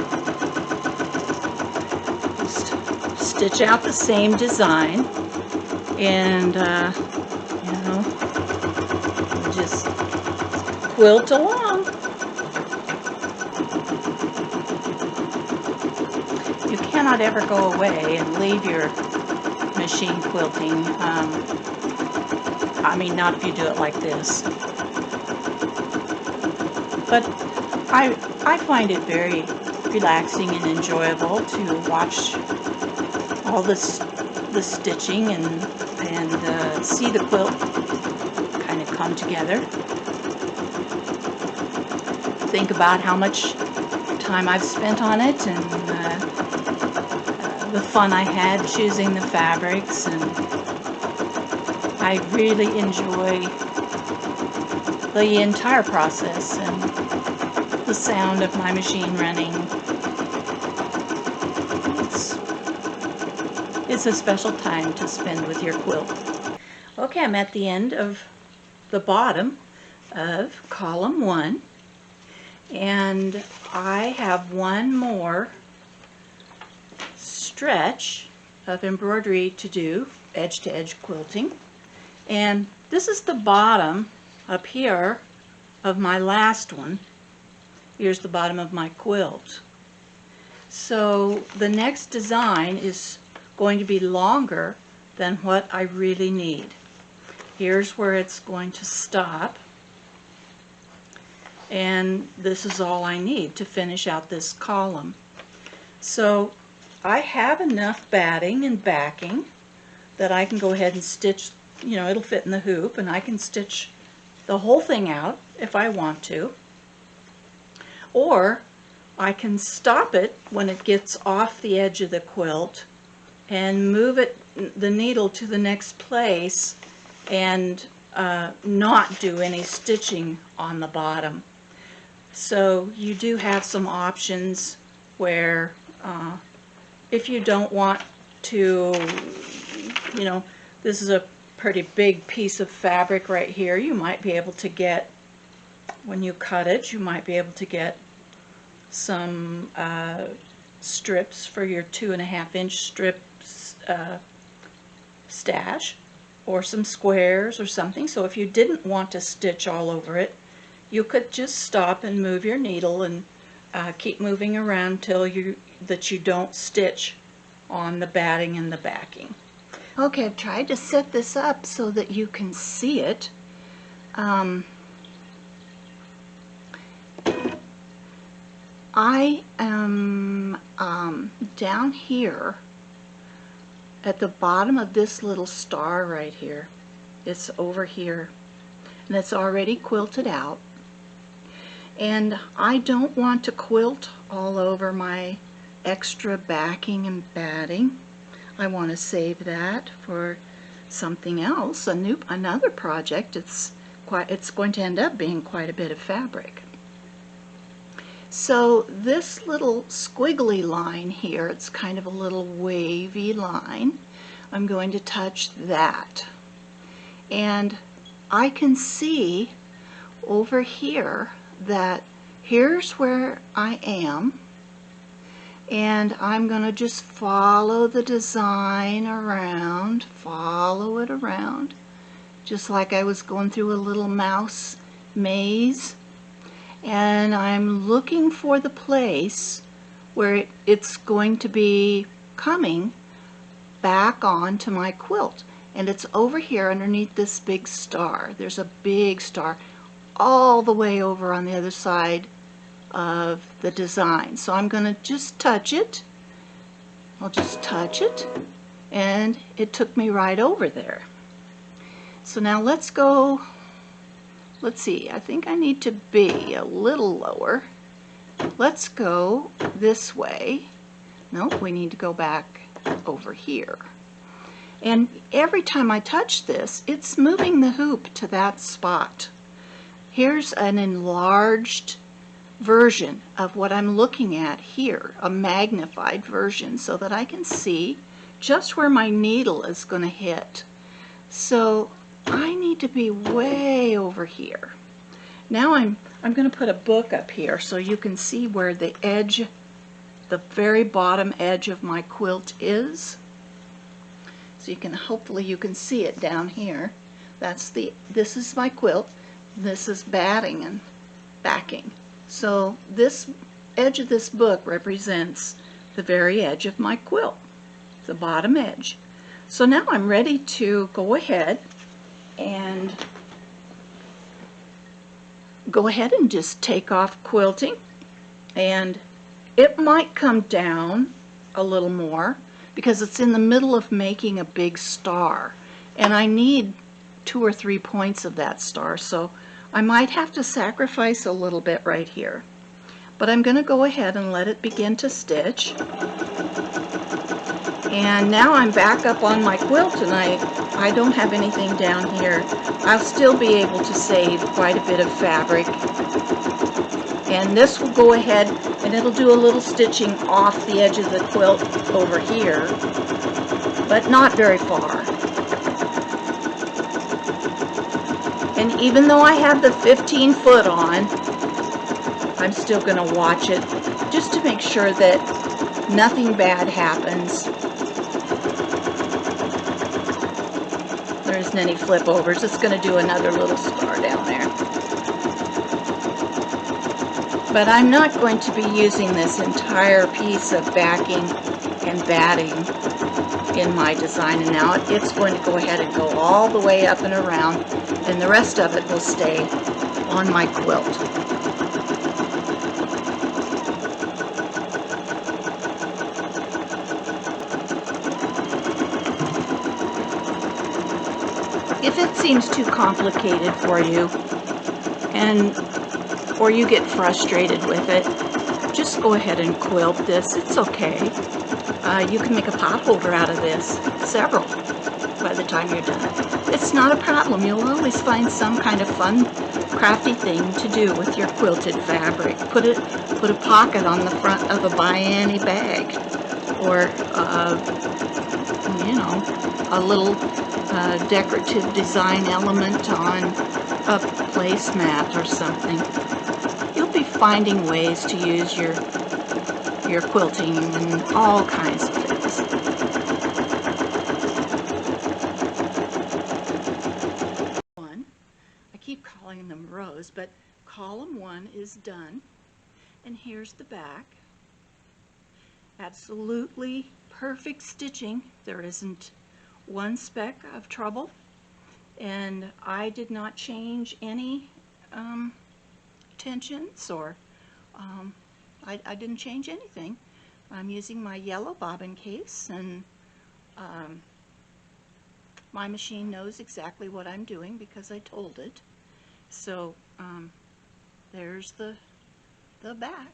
Just stitch out the same design, and you know, we'll just quilt along. You cannot ever go away and leave your machine quilting. I mean, not if you do it like this. But I find it very relaxing and enjoyable to watch all the stitching and see the quilt kind of come together. Think about how much time I've spent on it, and the fun I had choosing the fabrics, and I really enjoy the entire process and the sound of my machine running. It's a special time to spend with your quilt. Okay, I'm at the end of the bottom of column 1, and I have one more stretch of embroidery to do, edge to edge quilting, and this is the bottom up here of my last one. Here's the bottom of my quilt. So the next design is going to be longer than what I really need. Here's where it's going to stop, and this is all I need to finish out this column. So I have enough batting and backing that I can go ahead and stitch, you know, it'll fit in the hoop, and I can stitch the whole thing out if I want to. Or I can stop it when it gets off the edge of the quilt and move it, the needle, to the next place, and not do any stitching on the bottom. So you do have some options where if you don't want to, you know, this is a pretty big piece of fabric right here, you might be able to get, when you cut it, you might be able to get some strips for your 2.5-inch strips stash, or some squares or something. So if you didn't want to stitch all over it, you could just stop and move your needle and keep moving around till you don't stitch on the batting and the backing. Okay, I've tried to set this up so that you can see it. I am down here at the bottom of this little star right here. It's over here, and it's already quilted out. And I don't want to quilt all over my extra backing and batting. I want to save that for something else, another project. It's going to end up being quite a bit of fabric. So this little squiggly line here, it's kind of a little wavy line. I'm going to touch that. And I can see over here that here's where I am, and I'm going to just follow the design around, follow it around, just like I was going through a little mouse maze. And I'm looking for the place where it's going to be coming back onto my quilt. And it's over here underneath this big star. There's a big star all the way over on the other side of the design. So I'm going to just touch it. I'll just touch it, and it took me right over there. So now let's go. Let's see, I think I need to be a little lower. Let's go this way. No, we need to go back over here. And every time I touch this, it's moving the hoop to that spot. Here's an enlarged version of what I'm looking at here, a magnified version, so that I can see just where my needle is going to hit. So I need to be way over here. Now I'm going to put a book up here so you can see where the edge, the very bottom edge of my quilt is. So you can, hopefully you can see it down here. This is my quilt. This is batting and backing. So this edge of this book represents the very edge of my quilt, the bottom edge. So now I'm ready to go ahead and just take off quilting, and it might come down a little more because it's in the middle of making a big star, and I need 2 or 3 points of that star, so I might have to sacrifice a little bit right here. But I'm going to go ahead and let it begin to stitch. And now I'm back up on my quilt, and I don't have anything down here. I'll still be able to save quite a bit of fabric. And this will go ahead and it'll do a little stitching off the edge of the quilt over here, but not very far. And even though I have the 15 foot on, I'm still going to watch it just to make sure that nothing bad happens. There isn't any flip overs. It's going to do another little star down there. But I'm not going to be using this entire piece of backing and batting in my design, and now it's going to go ahead and go all the way up and around, and the rest of it will stay on my quilt. If it seems too complicated for you, or you get frustrated with it, just go ahead and quilt this. It's okay. You can make a pot holder out of this, several, by the time you're done. It's not a problem. You'll always find some kind of fun, crafty thing to do with your quilted fabric. Put a pocket on the front of a Bernina bag, or a little decorative design element on a placemat or something. You'll be finding ways to use your your quilting and all kinds of things. I keep calling them rows, but column 1 is done, and here's the back. Absolutely perfect stitching. There isn't one speck of trouble, and I did not change any tensions, or I didn't change anything. I'm using my yellow bobbin case, and my machine knows exactly what I'm doing because I told it. So there's the back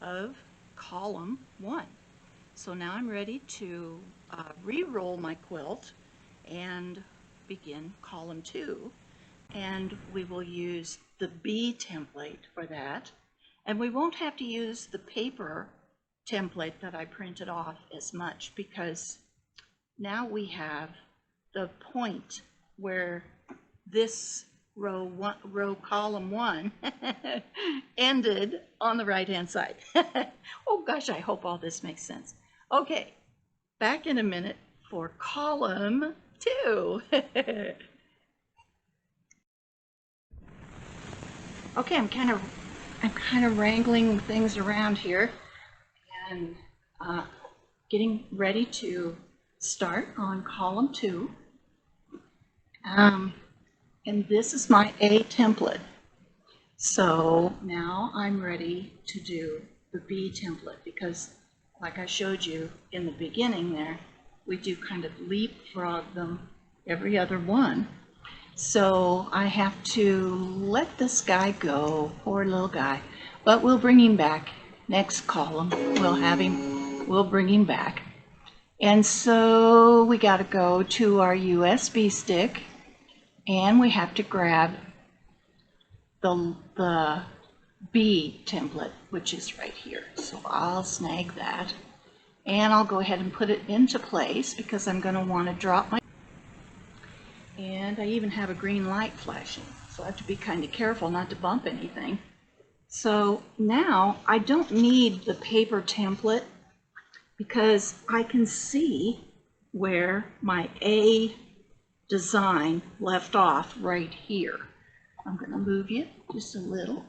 of column 1. So now I'm ready to re-roll my quilt and begin column 2, and we will use the B template for that, and we won't have to use the paper template that I printed off as much, because now we have the point where this column 1 ended on the right hand side. Oh gosh, I hope all this makes sense. Okay, back in a minute for column 2. Okay, I'm kind of wrangling things around here and getting ready to start on column 2. And this is my A template. So now I'm ready to do the B template, because like I showed you in the beginning there, we do kind of leapfrog them every other one. So I have to let this guy go, poor little guy, but we'll bring him back. Next column, we'll bring him back. And so we got to go to our USB stick, and we have to grab the B template, which is right here. So I'll snag that, and I'll go ahead and put it into place, because I'm going to want to drop my, and I even have a green light flashing, so I have to be kind of careful not to bump anything. So now I don't need the paper template, because I can see where my A design left off right here. I'm going to move you just a little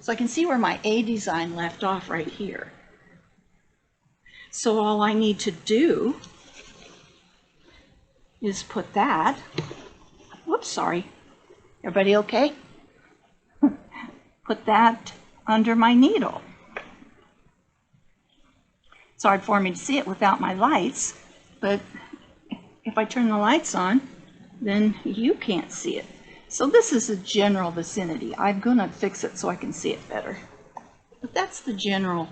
so I can see where my A design left off right here. So all I need to do is put that, whoops, sorry, everybody okay? Put that under my needle. It's hard for me to see it without my lights, but if I turn the lights on, then you can't see it. So this is a general vicinity. I'm going to fix it so I can see it better. But that's the general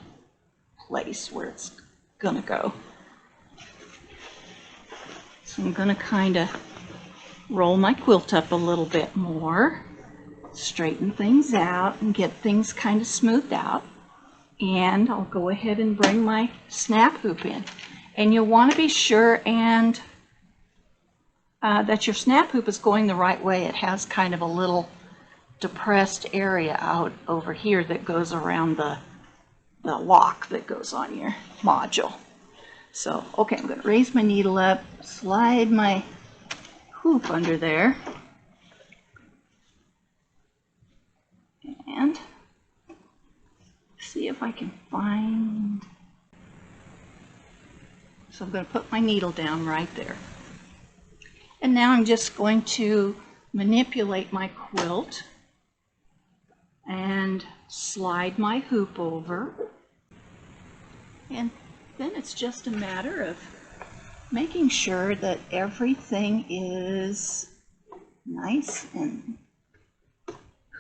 place where it's going to go. So I'm going to kind of roll my quilt up a little bit more, straighten things out, and get things kind of smoothed out. And I'll go ahead and bring my snap hoop in. And you'll want to be sure and that your snap hoop is going the right way. It has kind of a little depressed area out over here that goes around the lock that goes on your module. So, okay, I'm going to raise my needle up, slide my hoop under there, and see if I can find. So I'm going to put my needle down right there. And now I'm just going to manipulate my quilt and slide my hoop over. And then it's just a matter of making sure that everything is nice and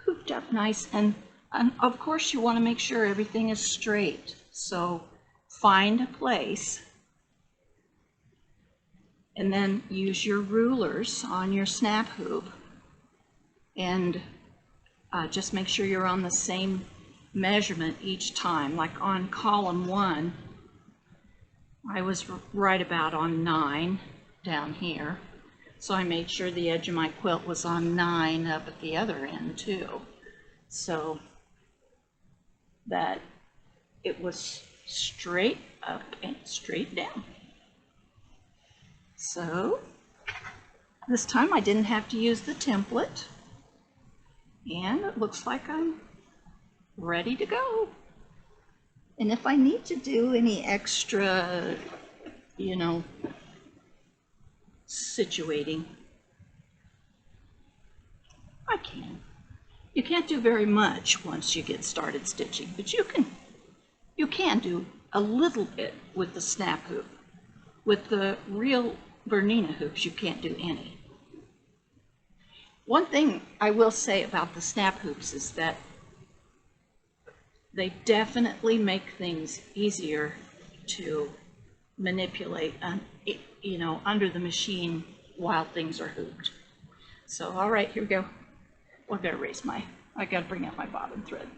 hooped up nice. And of course you want to make sure everything is straight. So find a place and then use your rulers on your snap hoop, and just make sure you're on the same measurement each time. Like on column 1, I was right about on 9 down here, so I made sure the edge of my quilt was on 9 up at the other end too, so that it was straight up and straight down. So this time I didn't have to use the template, and it looks like I'm ready to go. And if I need to do any extra, you know, situating, I can. You can't do very much once you get started stitching, but you can do a little bit with the snap hoop. With the real Bernina hoops, you can't do any. One thing I will say about the snap hoops is that they definitely make things easier to manipulate, you know, under the machine while things are hooped. So, all right, here we go. Well, I gotta bring out my bobbin thread.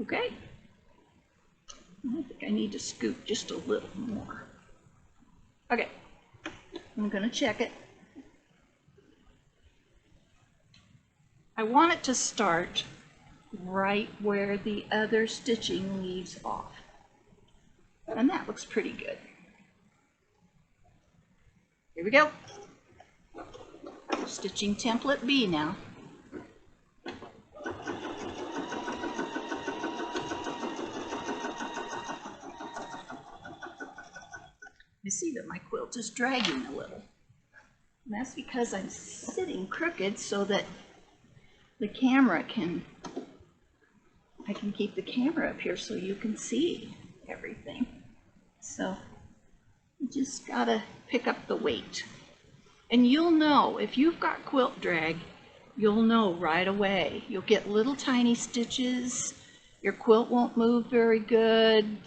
Okay. I think I need to scoot just a little more. Okay, I'm gonna check it. I want it to start right where the other stitching leaves off. And that looks pretty good. Here we go. Stitching template B now. You see that my quilt is dragging a little. And that's because I'm sitting crooked so that the camera I can keep the camera up here so you can see everything. So you just gotta pick up the weight. And you'll know, if you've got quilt drag, you'll know right away. You'll get little tiny stitches. Your quilt won't move very good.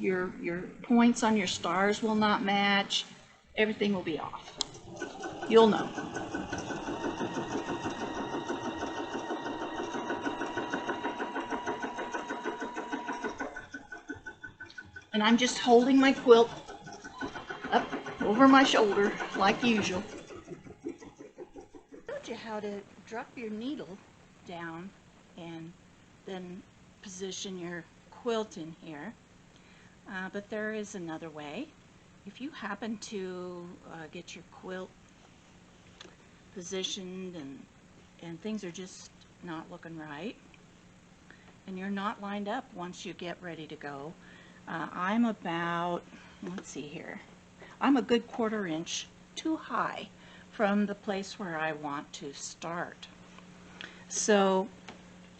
Your points on your stars will not match. Everything will be off. You'll know. And I'm just holding my quilt up over my shoulder like usual. I showed you how to drop your needle down and then position your quilt in here, but there is another way. If you happen to get your quilt positioned and things are just not looking right and you're not lined up once you get ready to go, I'm about, let's see here, I'm a good 1/4 inch too high from the place where I want to start. So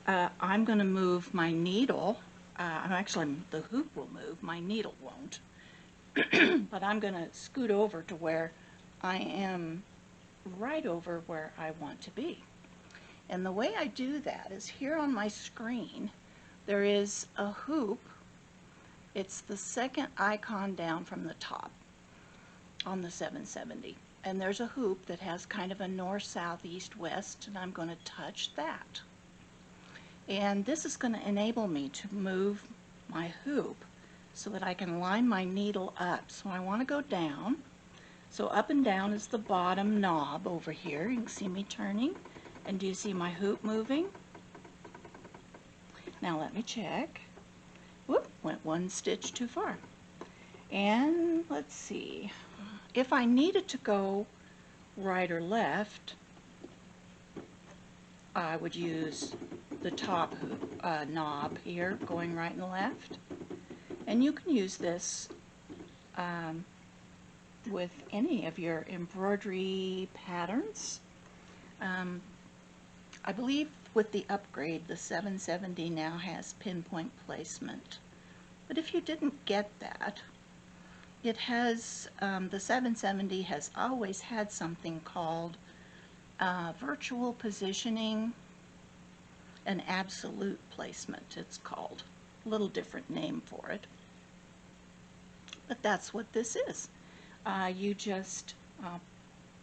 I'm going to move my needle. Actually, the hoop will move, my needle won't. But I'm going to scoot over to where I am right over where I want to be. And the way I do that is here on my screen, there is a hoop. It's the second icon down from the top on the 770. And there's a hoop that has kind of a north, south, east, west, and I'm going to touch that. And this is going to enable me to move my hoop so that I can line my needle up. So I want to go down. So up and down is the bottom knob over here. You can see me turning. And do you see my hoop moving? Now let me check. Whoop, went 1 stitch too far. And let's see. If I needed to go right or left, I would use the top hoop, knob here, going right and left. And you can use this with any of your embroidery patterns. I believe with the upgrade, the 770 now has pinpoint placement. But if you didn't get that, it has, the 770 has always had something called virtual positioning and absolute placement, it's called. A little different name for it. But that's what this is. You just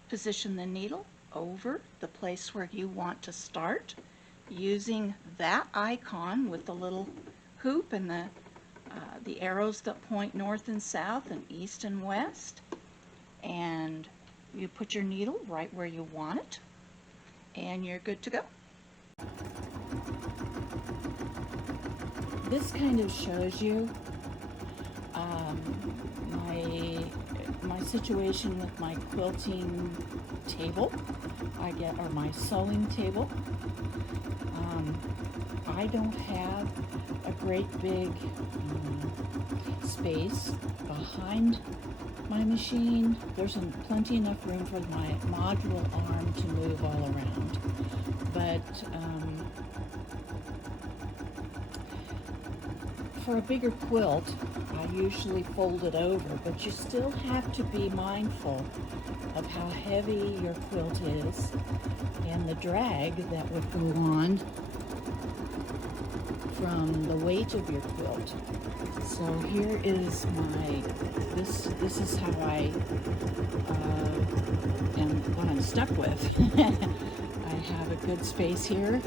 position the needle over the place where you want to start using that icon with the little hoop and the arrows that point north and south and east and west. and you put your needle right where you want it, and you're good to go. This kind of shows you my situation with my quilting table. Or my sewing table. I don't have a great big space behind my machine. There's plenty enough room for my module arm to move all around. But for a bigger quilt, I usually fold it over, but you still have to be mindful of how heavy your quilt is and the drag that would go on from the weight of your quilt. So here is this is how I am, what I'm stuck with. I have a good space here,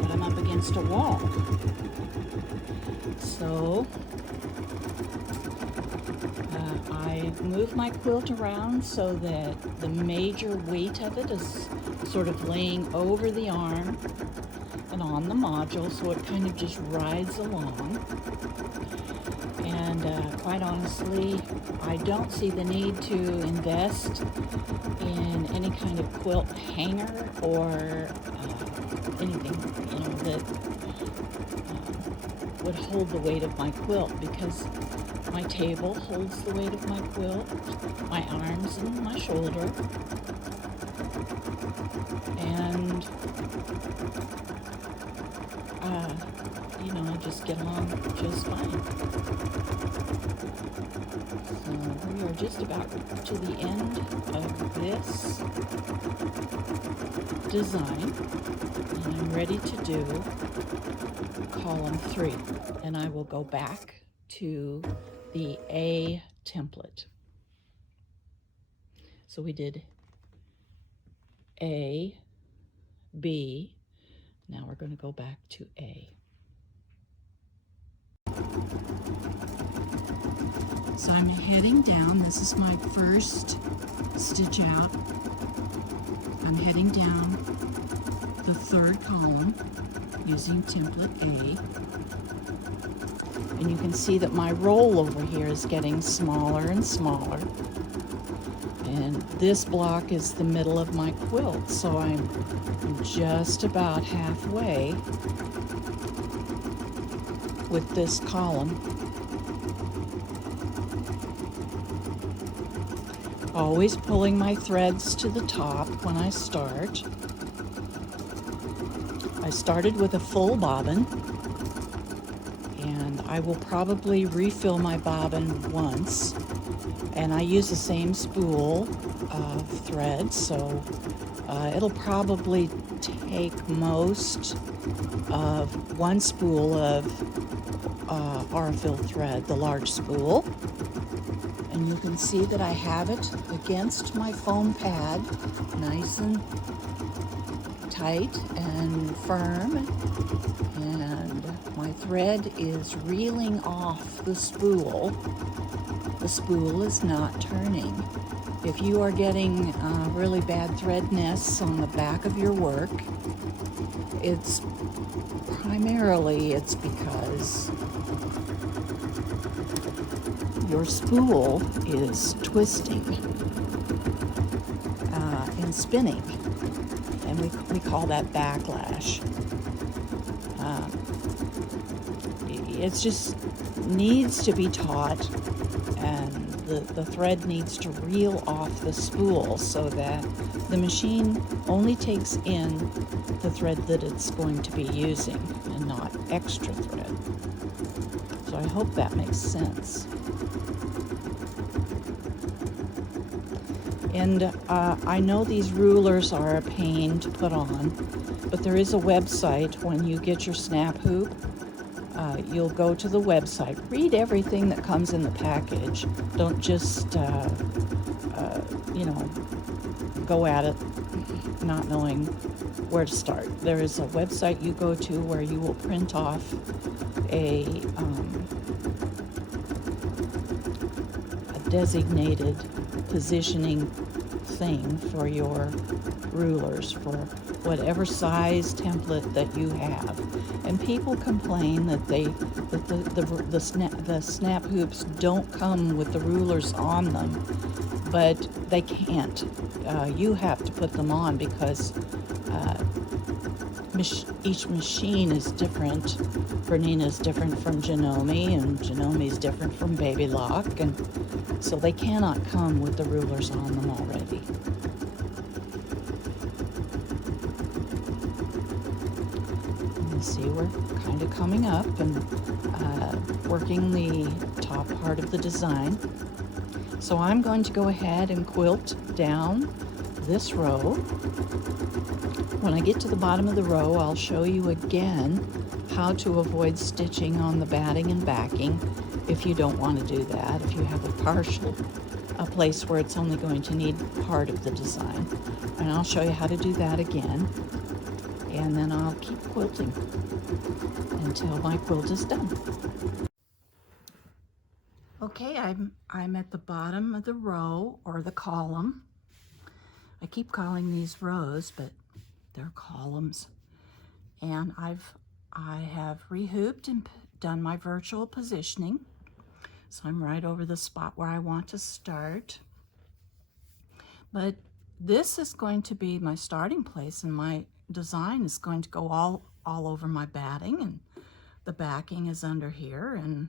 but I'm up against a wall. So I move my quilt around so that the major weight of it is sort of laying over the arm and on the module, so it kind of just rides along. And quite honestly, I don't see the need to invest in any kind of quilt hanger or anything, that would hold the weight of my quilt, because my table holds the weight of my quilt, my arms and my shoulder, and I just get along just fine. So we are just about to the end of this design, and I'm ready to do column 3, and I will go back to the A template. So we did A, B, now we're going to go back to A. So I'm heading down, this is my first stitch out. I'm heading down the 3rd column using template A. And you can see that my roll over here is getting smaller and smaller. And this block is the middle of my quilt, so I'm just about halfway with this column. Always pulling my threads to the top when I start. I started with a full bobbin, and I will probably refill my bobbin once, and I use the same spool of thread, so it'll probably take most of one spool of Aurifil thread, the large spool. And you can see that I have it against my foam pad, nice and tight and firm, and my thread is reeling off the spool. The spool is not turning. If you are getting really bad thread nests on the back of your work, it's because your spool is twisting and spinning, and we call that backlash. It just needs to be taught, and the thread needs to reel off the spool so that the machine only takes in the thread that it's going to be using and not extra thread. So I hope that makes sense. And I know these rulers are a pain to put on, but there is a website. When you get your snap hoop, you'll go to the website, read everything that comes in the package. Don't just, go at it not knowing where to start. There is a website you go to where you will print off a designated positioning thing for your rulers for whatever size template that you have. And people complain that the snap hoops don't come with the rulers on them, but they can't. You have to put them on because each machine is different. Bernina is different from Janome, and Janome is different from Baby Lock, and so they cannot come with the rulers on them already. You see, we're kind of coming up and working the top part of the design. So I'm going to go ahead and quilt down this row. When I get to the bottom of the row, I'll show you again how to avoid stitching on the batting and backing if you don't want to do that, if you have a place where it's only going to need part of the design. And I'll show you how to do that again, and then I'll keep quilting until my quilt is done. Okay, I'm at the bottom of the row, or the column. I keep calling these rows, but they're columns. And I have rehooped and done my virtual positioning. So I'm right over the spot where I want to start. But this is going to be my starting place, and my design is going to go all over my batting, and the backing is under here. And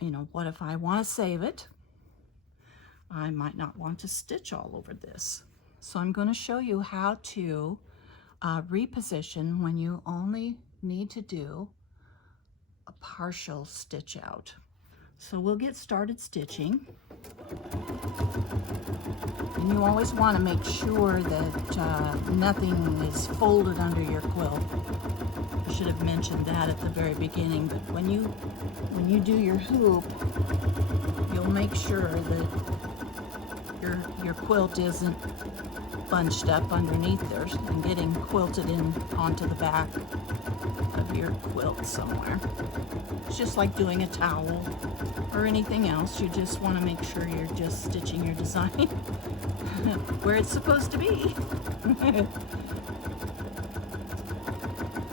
you know, what if I want to save it? I might not want to stitch all over this. So I'm going to show you how to reposition when you only need to do a partial stitch out. So we'll get started stitching. And you always want to make sure that nothing is folded under your quilt. I should have mentioned that at the very beginning, but when you do your hoop, you'll make sure that your quilt isn't bunched up underneath there and getting quilted in onto the back of your quilt somewhere. It's just like doing a towel or anything else. You just want to make sure you're just stitching your design where it's supposed to be.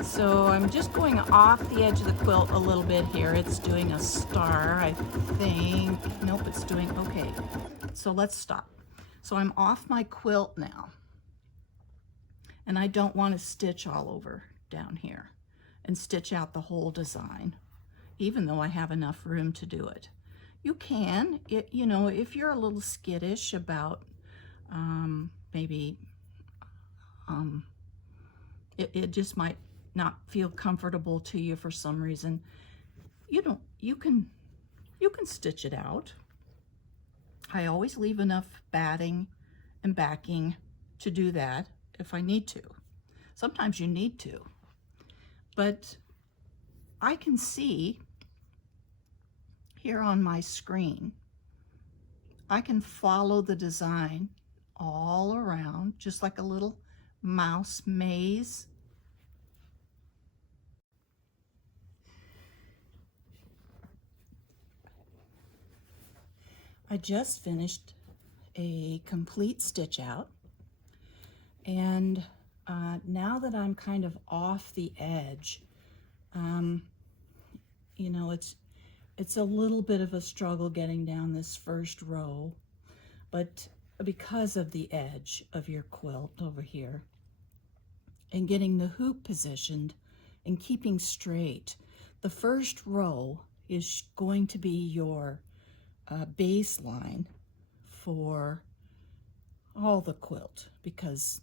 So I'm just going off the edge of the quilt a little bit here. It's doing a star, I think. Nope, it's doing okay. So let's stop. So I'm off my quilt now. And I don't want to stitch all over down here and stitch out the whole design, even though I have enough room to do it. You can, you know, if you're a little skittish about maybe it just might not feel comfortable to you for some reason, you can stitch it out. I always leave enough batting and backing to do that if I need to. Sometimes you need to, but I can see here on my screen, I can follow the design all around, just like a little mouse maze. I just finished a complete stitch out, and now that I'm kind of off the edge, you know, it's a little bit of a struggle getting down this first row, but because of the edge of your quilt over here and getting the hoop positioned and keeping straight, the first row is going to be your baseline for all the quilt, because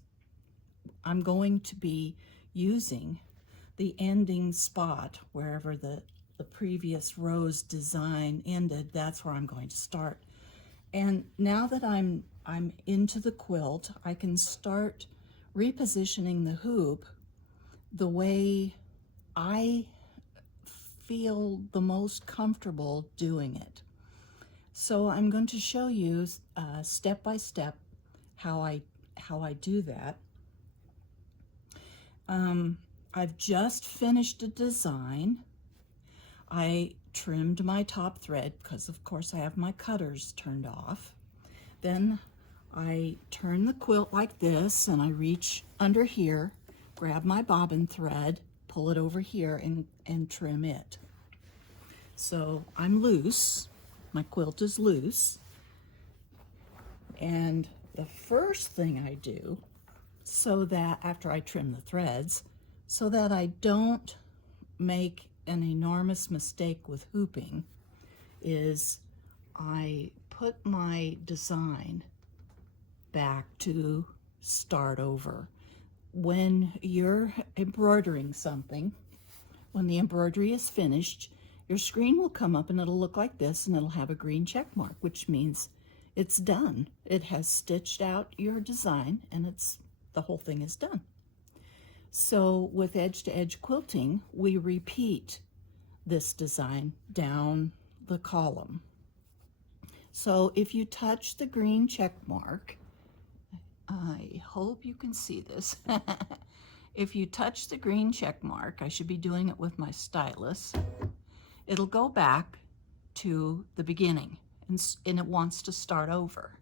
I'm going to be using the ending spot wherever the previous row's design ended. That's where I'm going to start. And now that I'm into the quilt, I can start repositioning the hoop the way I feel the most comfortable doing it. So I'm going to show you step by step how I do that. I've just finished a design. I trimmed my top thread because of course I have my cutters turned off. Then I turn the quilt like this, and I reach under here, grab my bobbin thread, pull it over here, and trim it. So I'm loose, my quilt is loose, and the first thing I do, so that after I trim the threads, so that I don't make an enormous mistake with hooping, is I put my design back to start over. When you're embroidering something, when the embroidery is finished, your screen will come up and it'll look like this, and it'll have a green check mark, which means it's done. It has stitched out your design, and the whole thing is done. So with edge-to-edge quilting, we repeat this design down the column. So if you touch the green check mark, I hope you can see this. If you touch the green check mark, I should be doing it with my stylus, it'll go back to the beginning, and it wants to start over.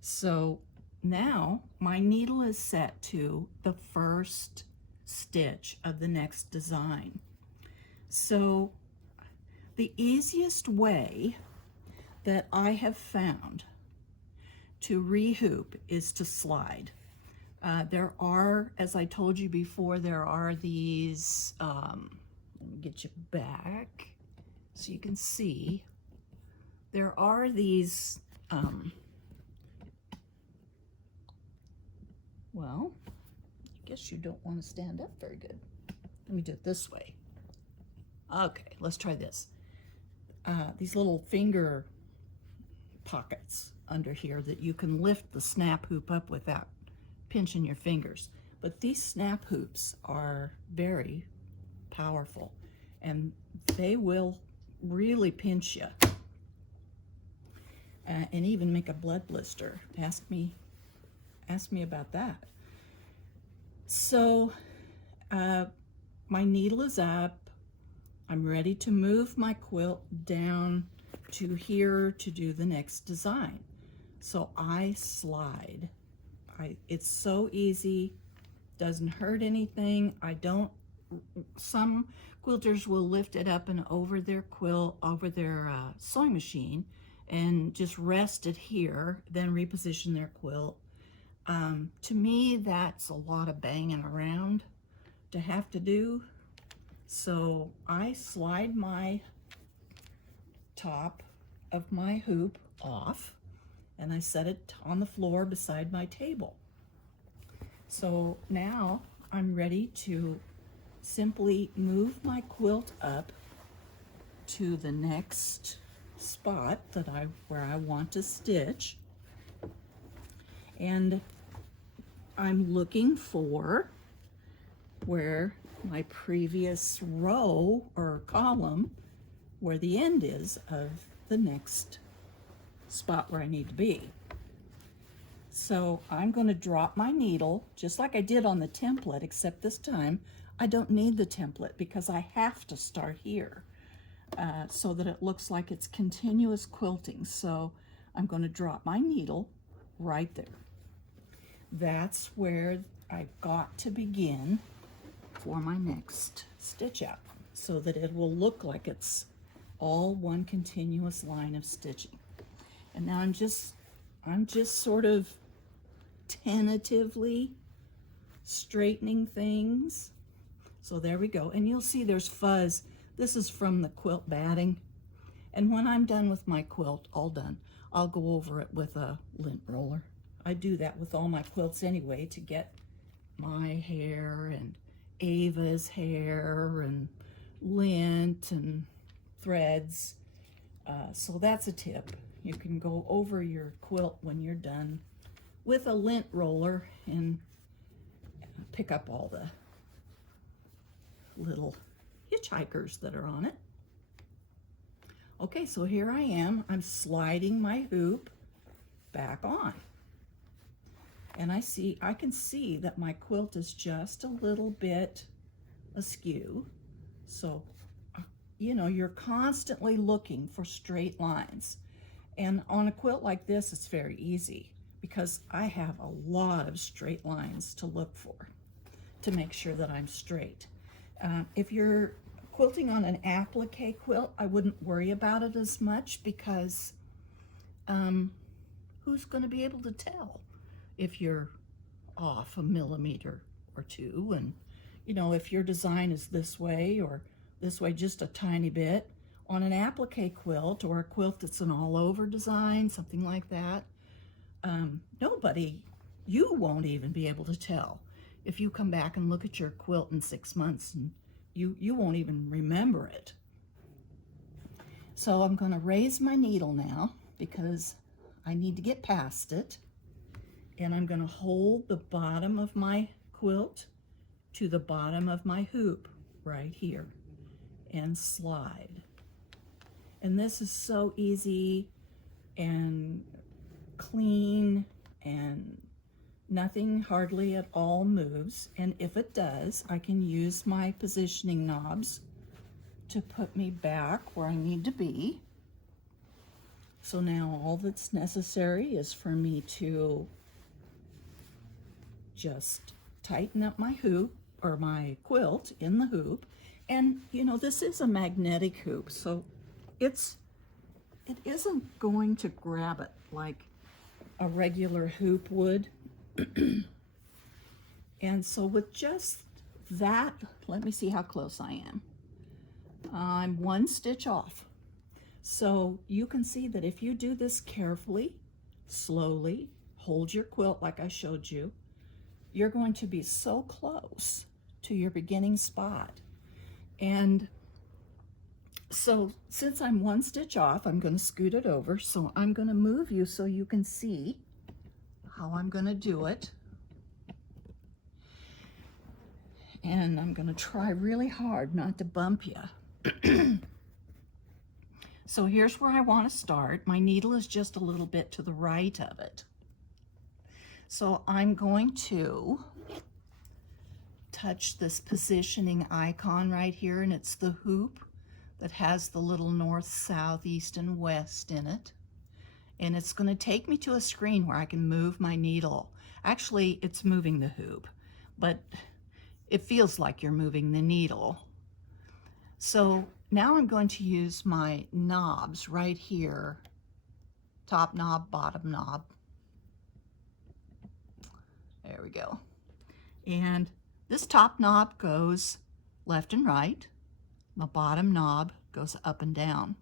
So now my needle is set to the first stitch of the next design. So the easiest way that I have found to rehoop is to slide. There are, as I told you before, there are these, let me get you back so you can see, there are these, well, I guess you don't want to stand up very good. Let me do it this way. Okay, let's try this. These little finger pockets under here that you can lift the snap hoop up without pinching your fingers. But these snap hoops are very powerful, and they will really pinch you and even make a blood blister. Ask me about that. So my needle is up. I'm ready to move my quilt down to here to do the next design. So I slide. It's so easy, doesn't hurt anything. Some quilters will lift it up and over their quilt, over their sewing machine, and just rest it here, then reposition their quilt. To me, that's a lot of banging around to have to do. So I slide my top of my hoop off, and I set it on the floor beside my table. So now I'm ready to simply move my quilt up to the next spot where I want to stitch. And I'm looking for where my previous row or column, where the end is of the next spot where I need to be. So I'm going to drop my needle just like I did on the template, except this time I don't need the template because I have to start here so that it looks like it's continuous quilting. So I'm going to drop my needle right there. That's where I've got to begin for my next stitch out, so that it will look like it's all one continuous line of stitching. And now I'm just sort of tentatively straightening things. So there we go. And you'll see there's fuzz. This is from the quilt batting. And when I'm done with my quilt, all done, I'll go over it with a lint roller. I do that with all my quilts anyway, to get my hair and Ava's hair and lint and threads. So that's a tip. You can go over your quilt when you're done with a lint roller and pick up all the little hitchhikers that are on it. Okay, so here I am. I'm sliding my hoop back on. And I can see that my quilt is just a little bit askew. So, you know, you're constantly looking for straight lines. And on a quilt like this, it's very easy because I have a lot of straight lines to look for to make sure that I'm straight. If you're quilting on an applique quilt, I wouldn't worry about it as much because who's going to be able to tell if you're off a millimeter or two? And you know, if your design is this way or this way just a tiny bit, on an applique quilt or a quilt that's an all-over design, something like that, you won't even be able to tell. If you come back and look at your quilt in 6 months, and you won't even remember it. So I'm going to raise my needle now because I need to get past it. And I'm going to hold the bottom of my quilt to the bottom of my hoop right here and slide. And this is so easy and clean, and nothing hardly at all moves. And if it does, I can use my positioning knobs to put me back where I need to be. So now all that's necessary is for me to just tighten up my hoop or my quilt in the hoop. And you know, this is a magnetic hoop, so it isn't going to grab it like a regular hoop would. And so with just that, let me see how close I am. I'm 1 stitch off. So you can see that if you do this carefully, slowly, hold your quilt like I showed you, you're going to be so close to your beginning spot. And so since I'm 1 stitch off, I'm going to scoot it over. So I'm going to move you so you can see how I'm going to do it. And I'm going to try really hard not to bump you. So here's where I want to start. My needle is just a little bit to the right of it. So I'm going to touch this positioning icon right here, and it's the hoop that has the little north, south, east, and west in it. And it's going to take me to a screen where I can move my needle. Actually, it's moving the hoop, but it feels like you're moving the needle. So now I'm going to use my knobs right here, top knob, bottom knob. There we go. And this top knob goes left and right. The bottom knob goes up and down.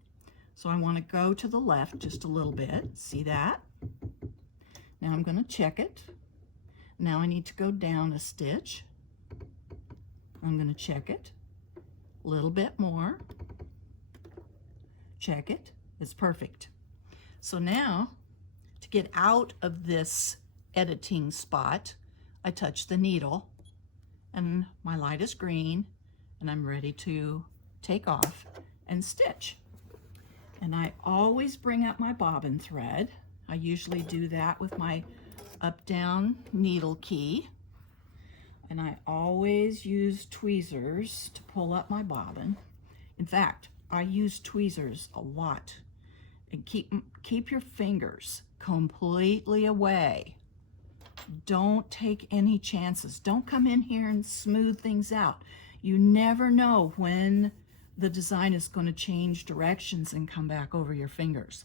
So I want to go to the left just a little bit. See that? Now I'm going to check it. Now I need to go down a stitch. I'm going to check it a little bit more. Check it. It's perfect. So now to get out of this editing spot, I touch the needle and my light is green and I'm ready to take off and stitch. And I always bring up my bobbin thread. I usually do that with my up-down needle key. And I always use tweezers to pull up my bobbin. In fact, I use tweezers a lot. And keep your fingers completely away. Don't take any chances. Don't come in here and smooth things out. You never know when the design is going to change directions and come back over your fingers.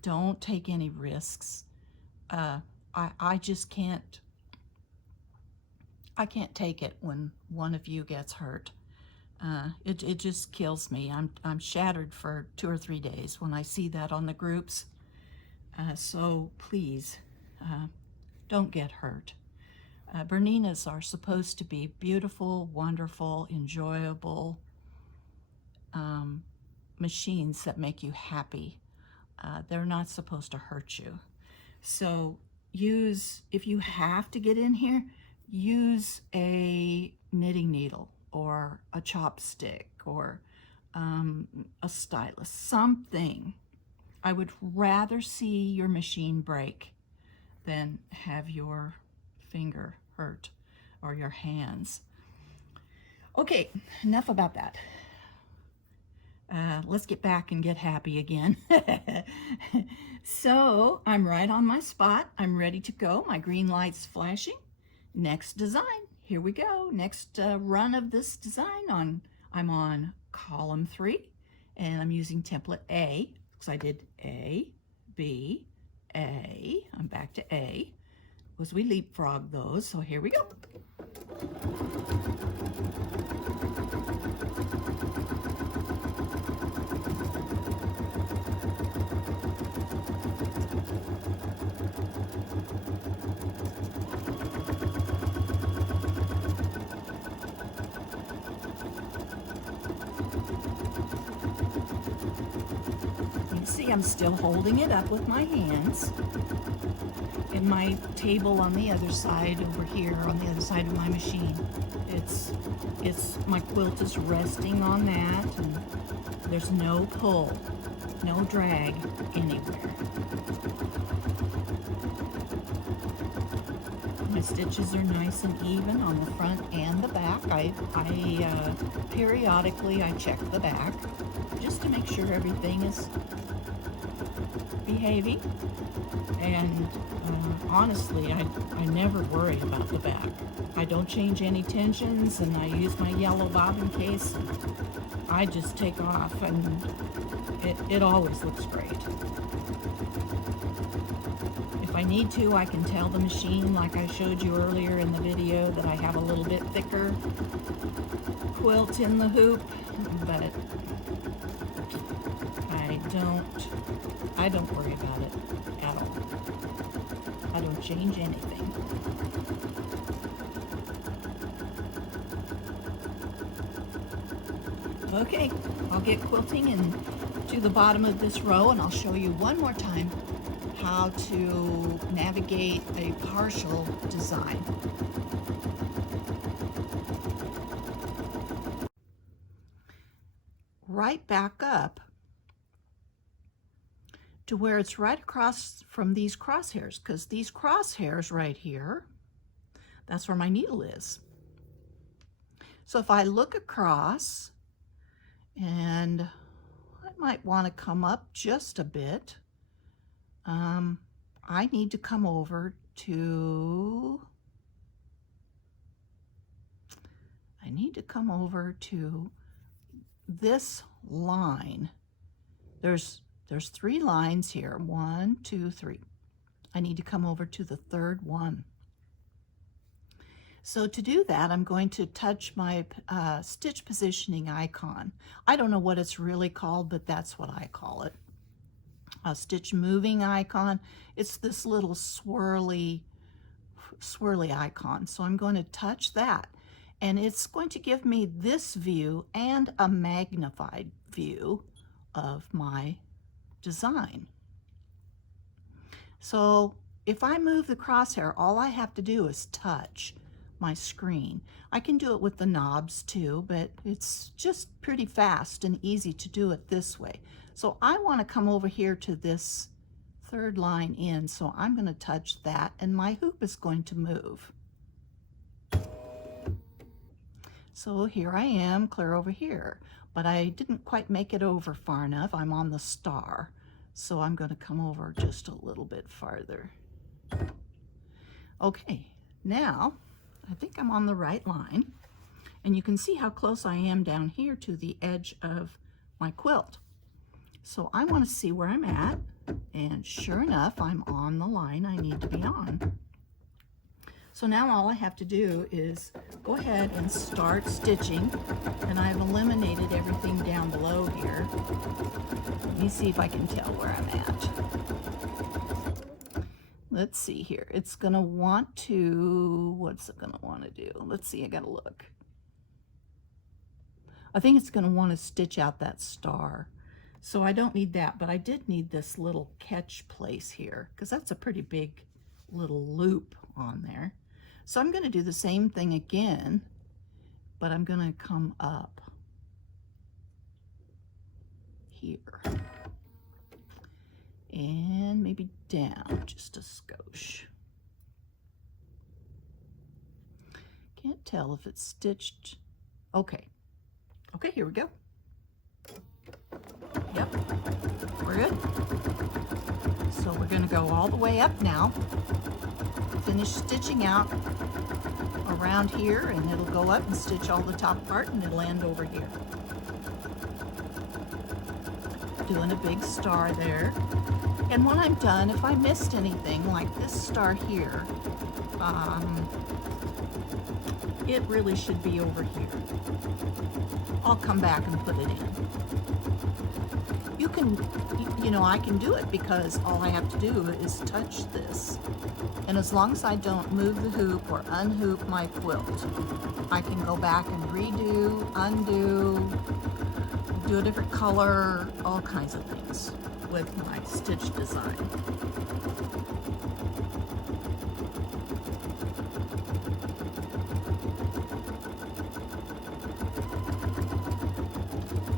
Don't take any risks. I just can't. I can't take it when one of you gets hurt. It just kills me. I'm shattered for 2 or 3 days when I see that on the groups. So please, don't get hurt. Berninas are supposed to be beautiful, wonderful, enjoyable machines that make you happy. They're not supposed to hurt you. So if you have to get in here, use a knitting needle or a chopstick or a stylus, something. I would rather see your machine break than have your finger hurt or your hands. Okay, enough about that. let's get back and get happy again. So I'm right on my spot. I'm ready to go. My green light's flashing. Next design. Here we go. Next run of this design. I'm on column 3, and I'm using template A because I did A, B, A. I'm back to A because we leapfrog those. So here we go. See, I'm still holding it up with my hands, and my table on the other side over here on the other side of my machine, it's my quilt is resting on that, and there's no pull, no drag anywhere. My stitches are nice and even on the front and the back. I periodically I check the back just to make sure everything is behaving, and honestly I never worry about the back. I don't change any tensions, and I use my yellow bobbin case, and I just take off, and it always looks great. If I need to, I can tell the machine, like I showed you earlier in the video, that I have a little bit thicker quilt in the hoop, but I don't worry about it at all. I don't change anything. Okay, I'll get quilting and to the bottom of this row, and I'll show you one more time how to navigate a partial design. Right back up to where it's right across from these crosshairs, because these crosshairs right here, that's where my needle is. So if I look across, and I might want to come up just a bit, I need to come over to this line. There's 3 lines here. 1, 2, 3. I need to come over to the third one. So to do that, I'm going to touch my stitch positioning icon. I don't know what it's really called, but that's what I call it. A stitch moving icon. It's this little swirly icon. So I'm going to touch that, and it's going to give me this view and a magnified view of my design. So if I move the crosshair, all I have to do is touch my screen. I can do it with the knobs too, but it's just pretty fast and easy to do it this way. So I want to come over here to this third line in, so I'm going to touch that, and my hoop is going to move. So here I am, clear over here, but I didn't quite make it over far enough. I'm on the star, so I'm going to come over just a little bit farther. Okay, now I think I'm on the right line, and you can see how close I am down here to the edge of my quilt. So I want to see where I'm at, and sure enough, I'm on the line I need to be on. So now all I have to do is go ahead and start stitching, and I've eliminated everything down below here. Let me see if I can tell where I'm at. Let's see here. It's going to want to, what's it going to want to do? Let's see, I got to look. I think it's going to want to stitch out that star. So I don't need that, but I did need this little catch place here, because that's a pretty big little loop on there. So I'm going to do the same thing again, but I'm going to come up here and maybe down just a skosh. Can't tell if it's stitched. Okay, here we go. over it. So we're going to go all the way up now. Finish stitching out around here, and it'll go up and stitch all the top part, and it'll end over here. Doing a big star there. And when I'm done, if I missed anything, like this star here, it really should be over here. I'll come back and put it in. You can, you know, I can do it because all I have to do is touch this. And as long as I don't move the hoop or unhoop my quilt, I can go back and redo, undo, do a different color, all kinds of things with my stitch design.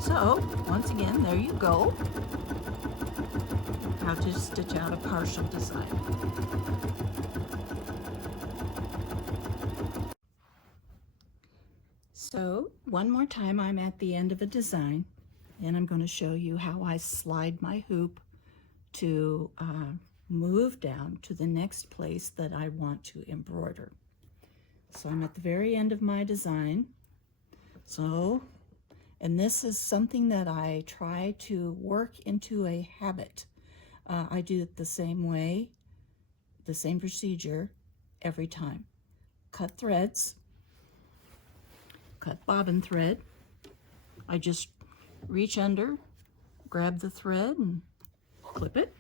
So, once again, there you go. How to stitch out a partial design. So, one more time, I'm at the end of a design, and I'm going to show you how I slide my hoop to move down to the next place that I want to embroider. So I'm at the very end of my design. So, and this is something that I try to work into a habit. I do it the same way, the same procedure every time. Cut threads, cut bobbin thread. I just reach under, grab the thread and clip it.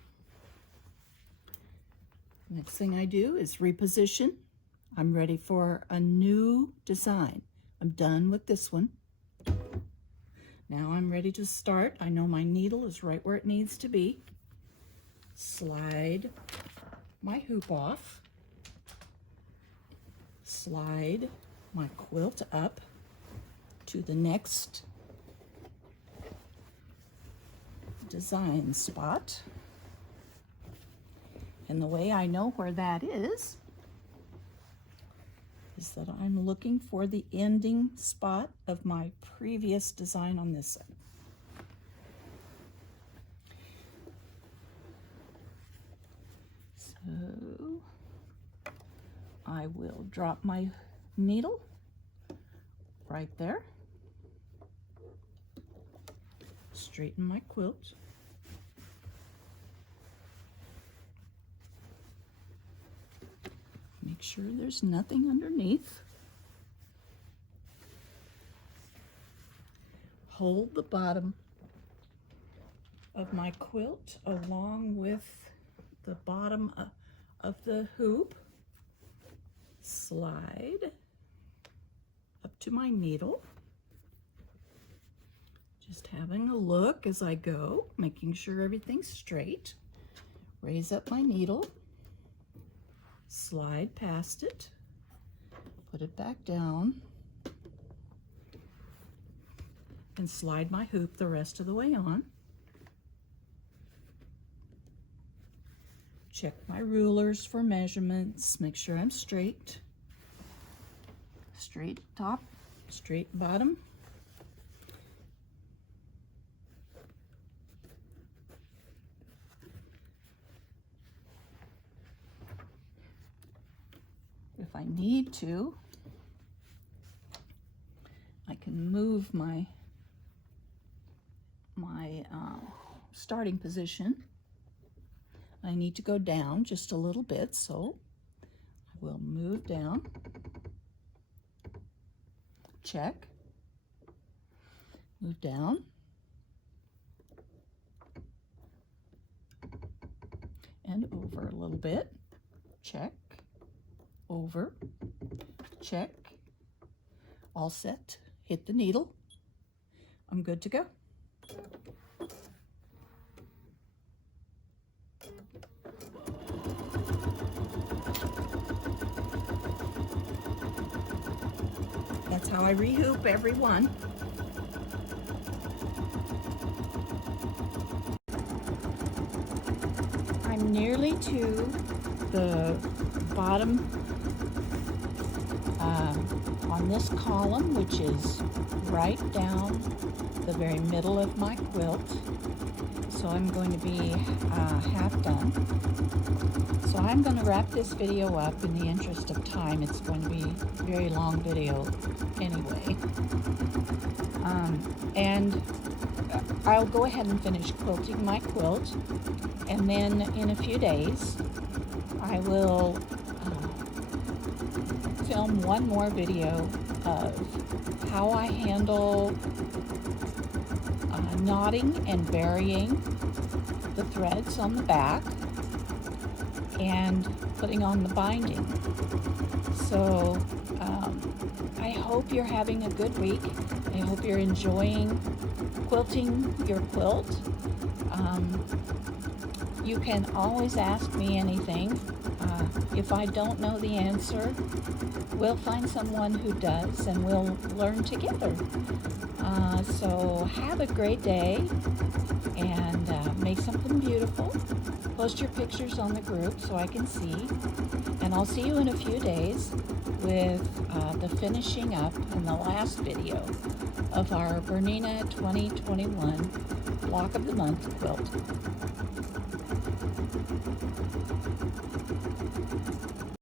Next thing I do is reposition. I'm ready for a new design. I'm done with this one. Now I'm ready to start. I know my needle is right where it needs to be. Slide my hoop off. Slide my quilt up to the next design spot. And the way I know where that is that I'm looking for the ending spot of my previous design on this side. So I will drop my needle right there, straighten my quilt, make sure there's nothing underneath. Hold the bottom of my quilt along with the bottom of the hoop. Slide up to my needle. Just having a look as I go, making sure everything's straight. Raise up my needle. Slide past it, put it back down, and slide my hoop the rest of the way on. Check my rulers for measurements, make sure I'm straight. Straight top, straight bottom. If I need to, I can move my starting position. I need to go down just a little bit, so I will move down. Check. Move down. And over a little bit. Check. Over, check, all set, hit the needle, I'm good to go. That's how I rehoop every one. I'm nearly to the bottom on this column, which is right down the very middle of my quilt. So I'm going to be half done. So I'm going to wrap this video up in the interest of time. It's going to be a very long video anyway. And I'll go ahead and finish quilting my quilt, and then in a few days I will film one more video of how I handle knotting and burying the threads on the back and putting on the binding. So I hope you're having a good week. I hope you're enjoying quilting your quilt. You can always ask me anything. If I don't know the answer, we'll find someone who does and we'll learn together. So have a great day and make something beautiful. Post your pictures on the group so I can see. And I'll see you in a few days with the finishing up and the last video of our Bernina 2021 Block of the Month quilt.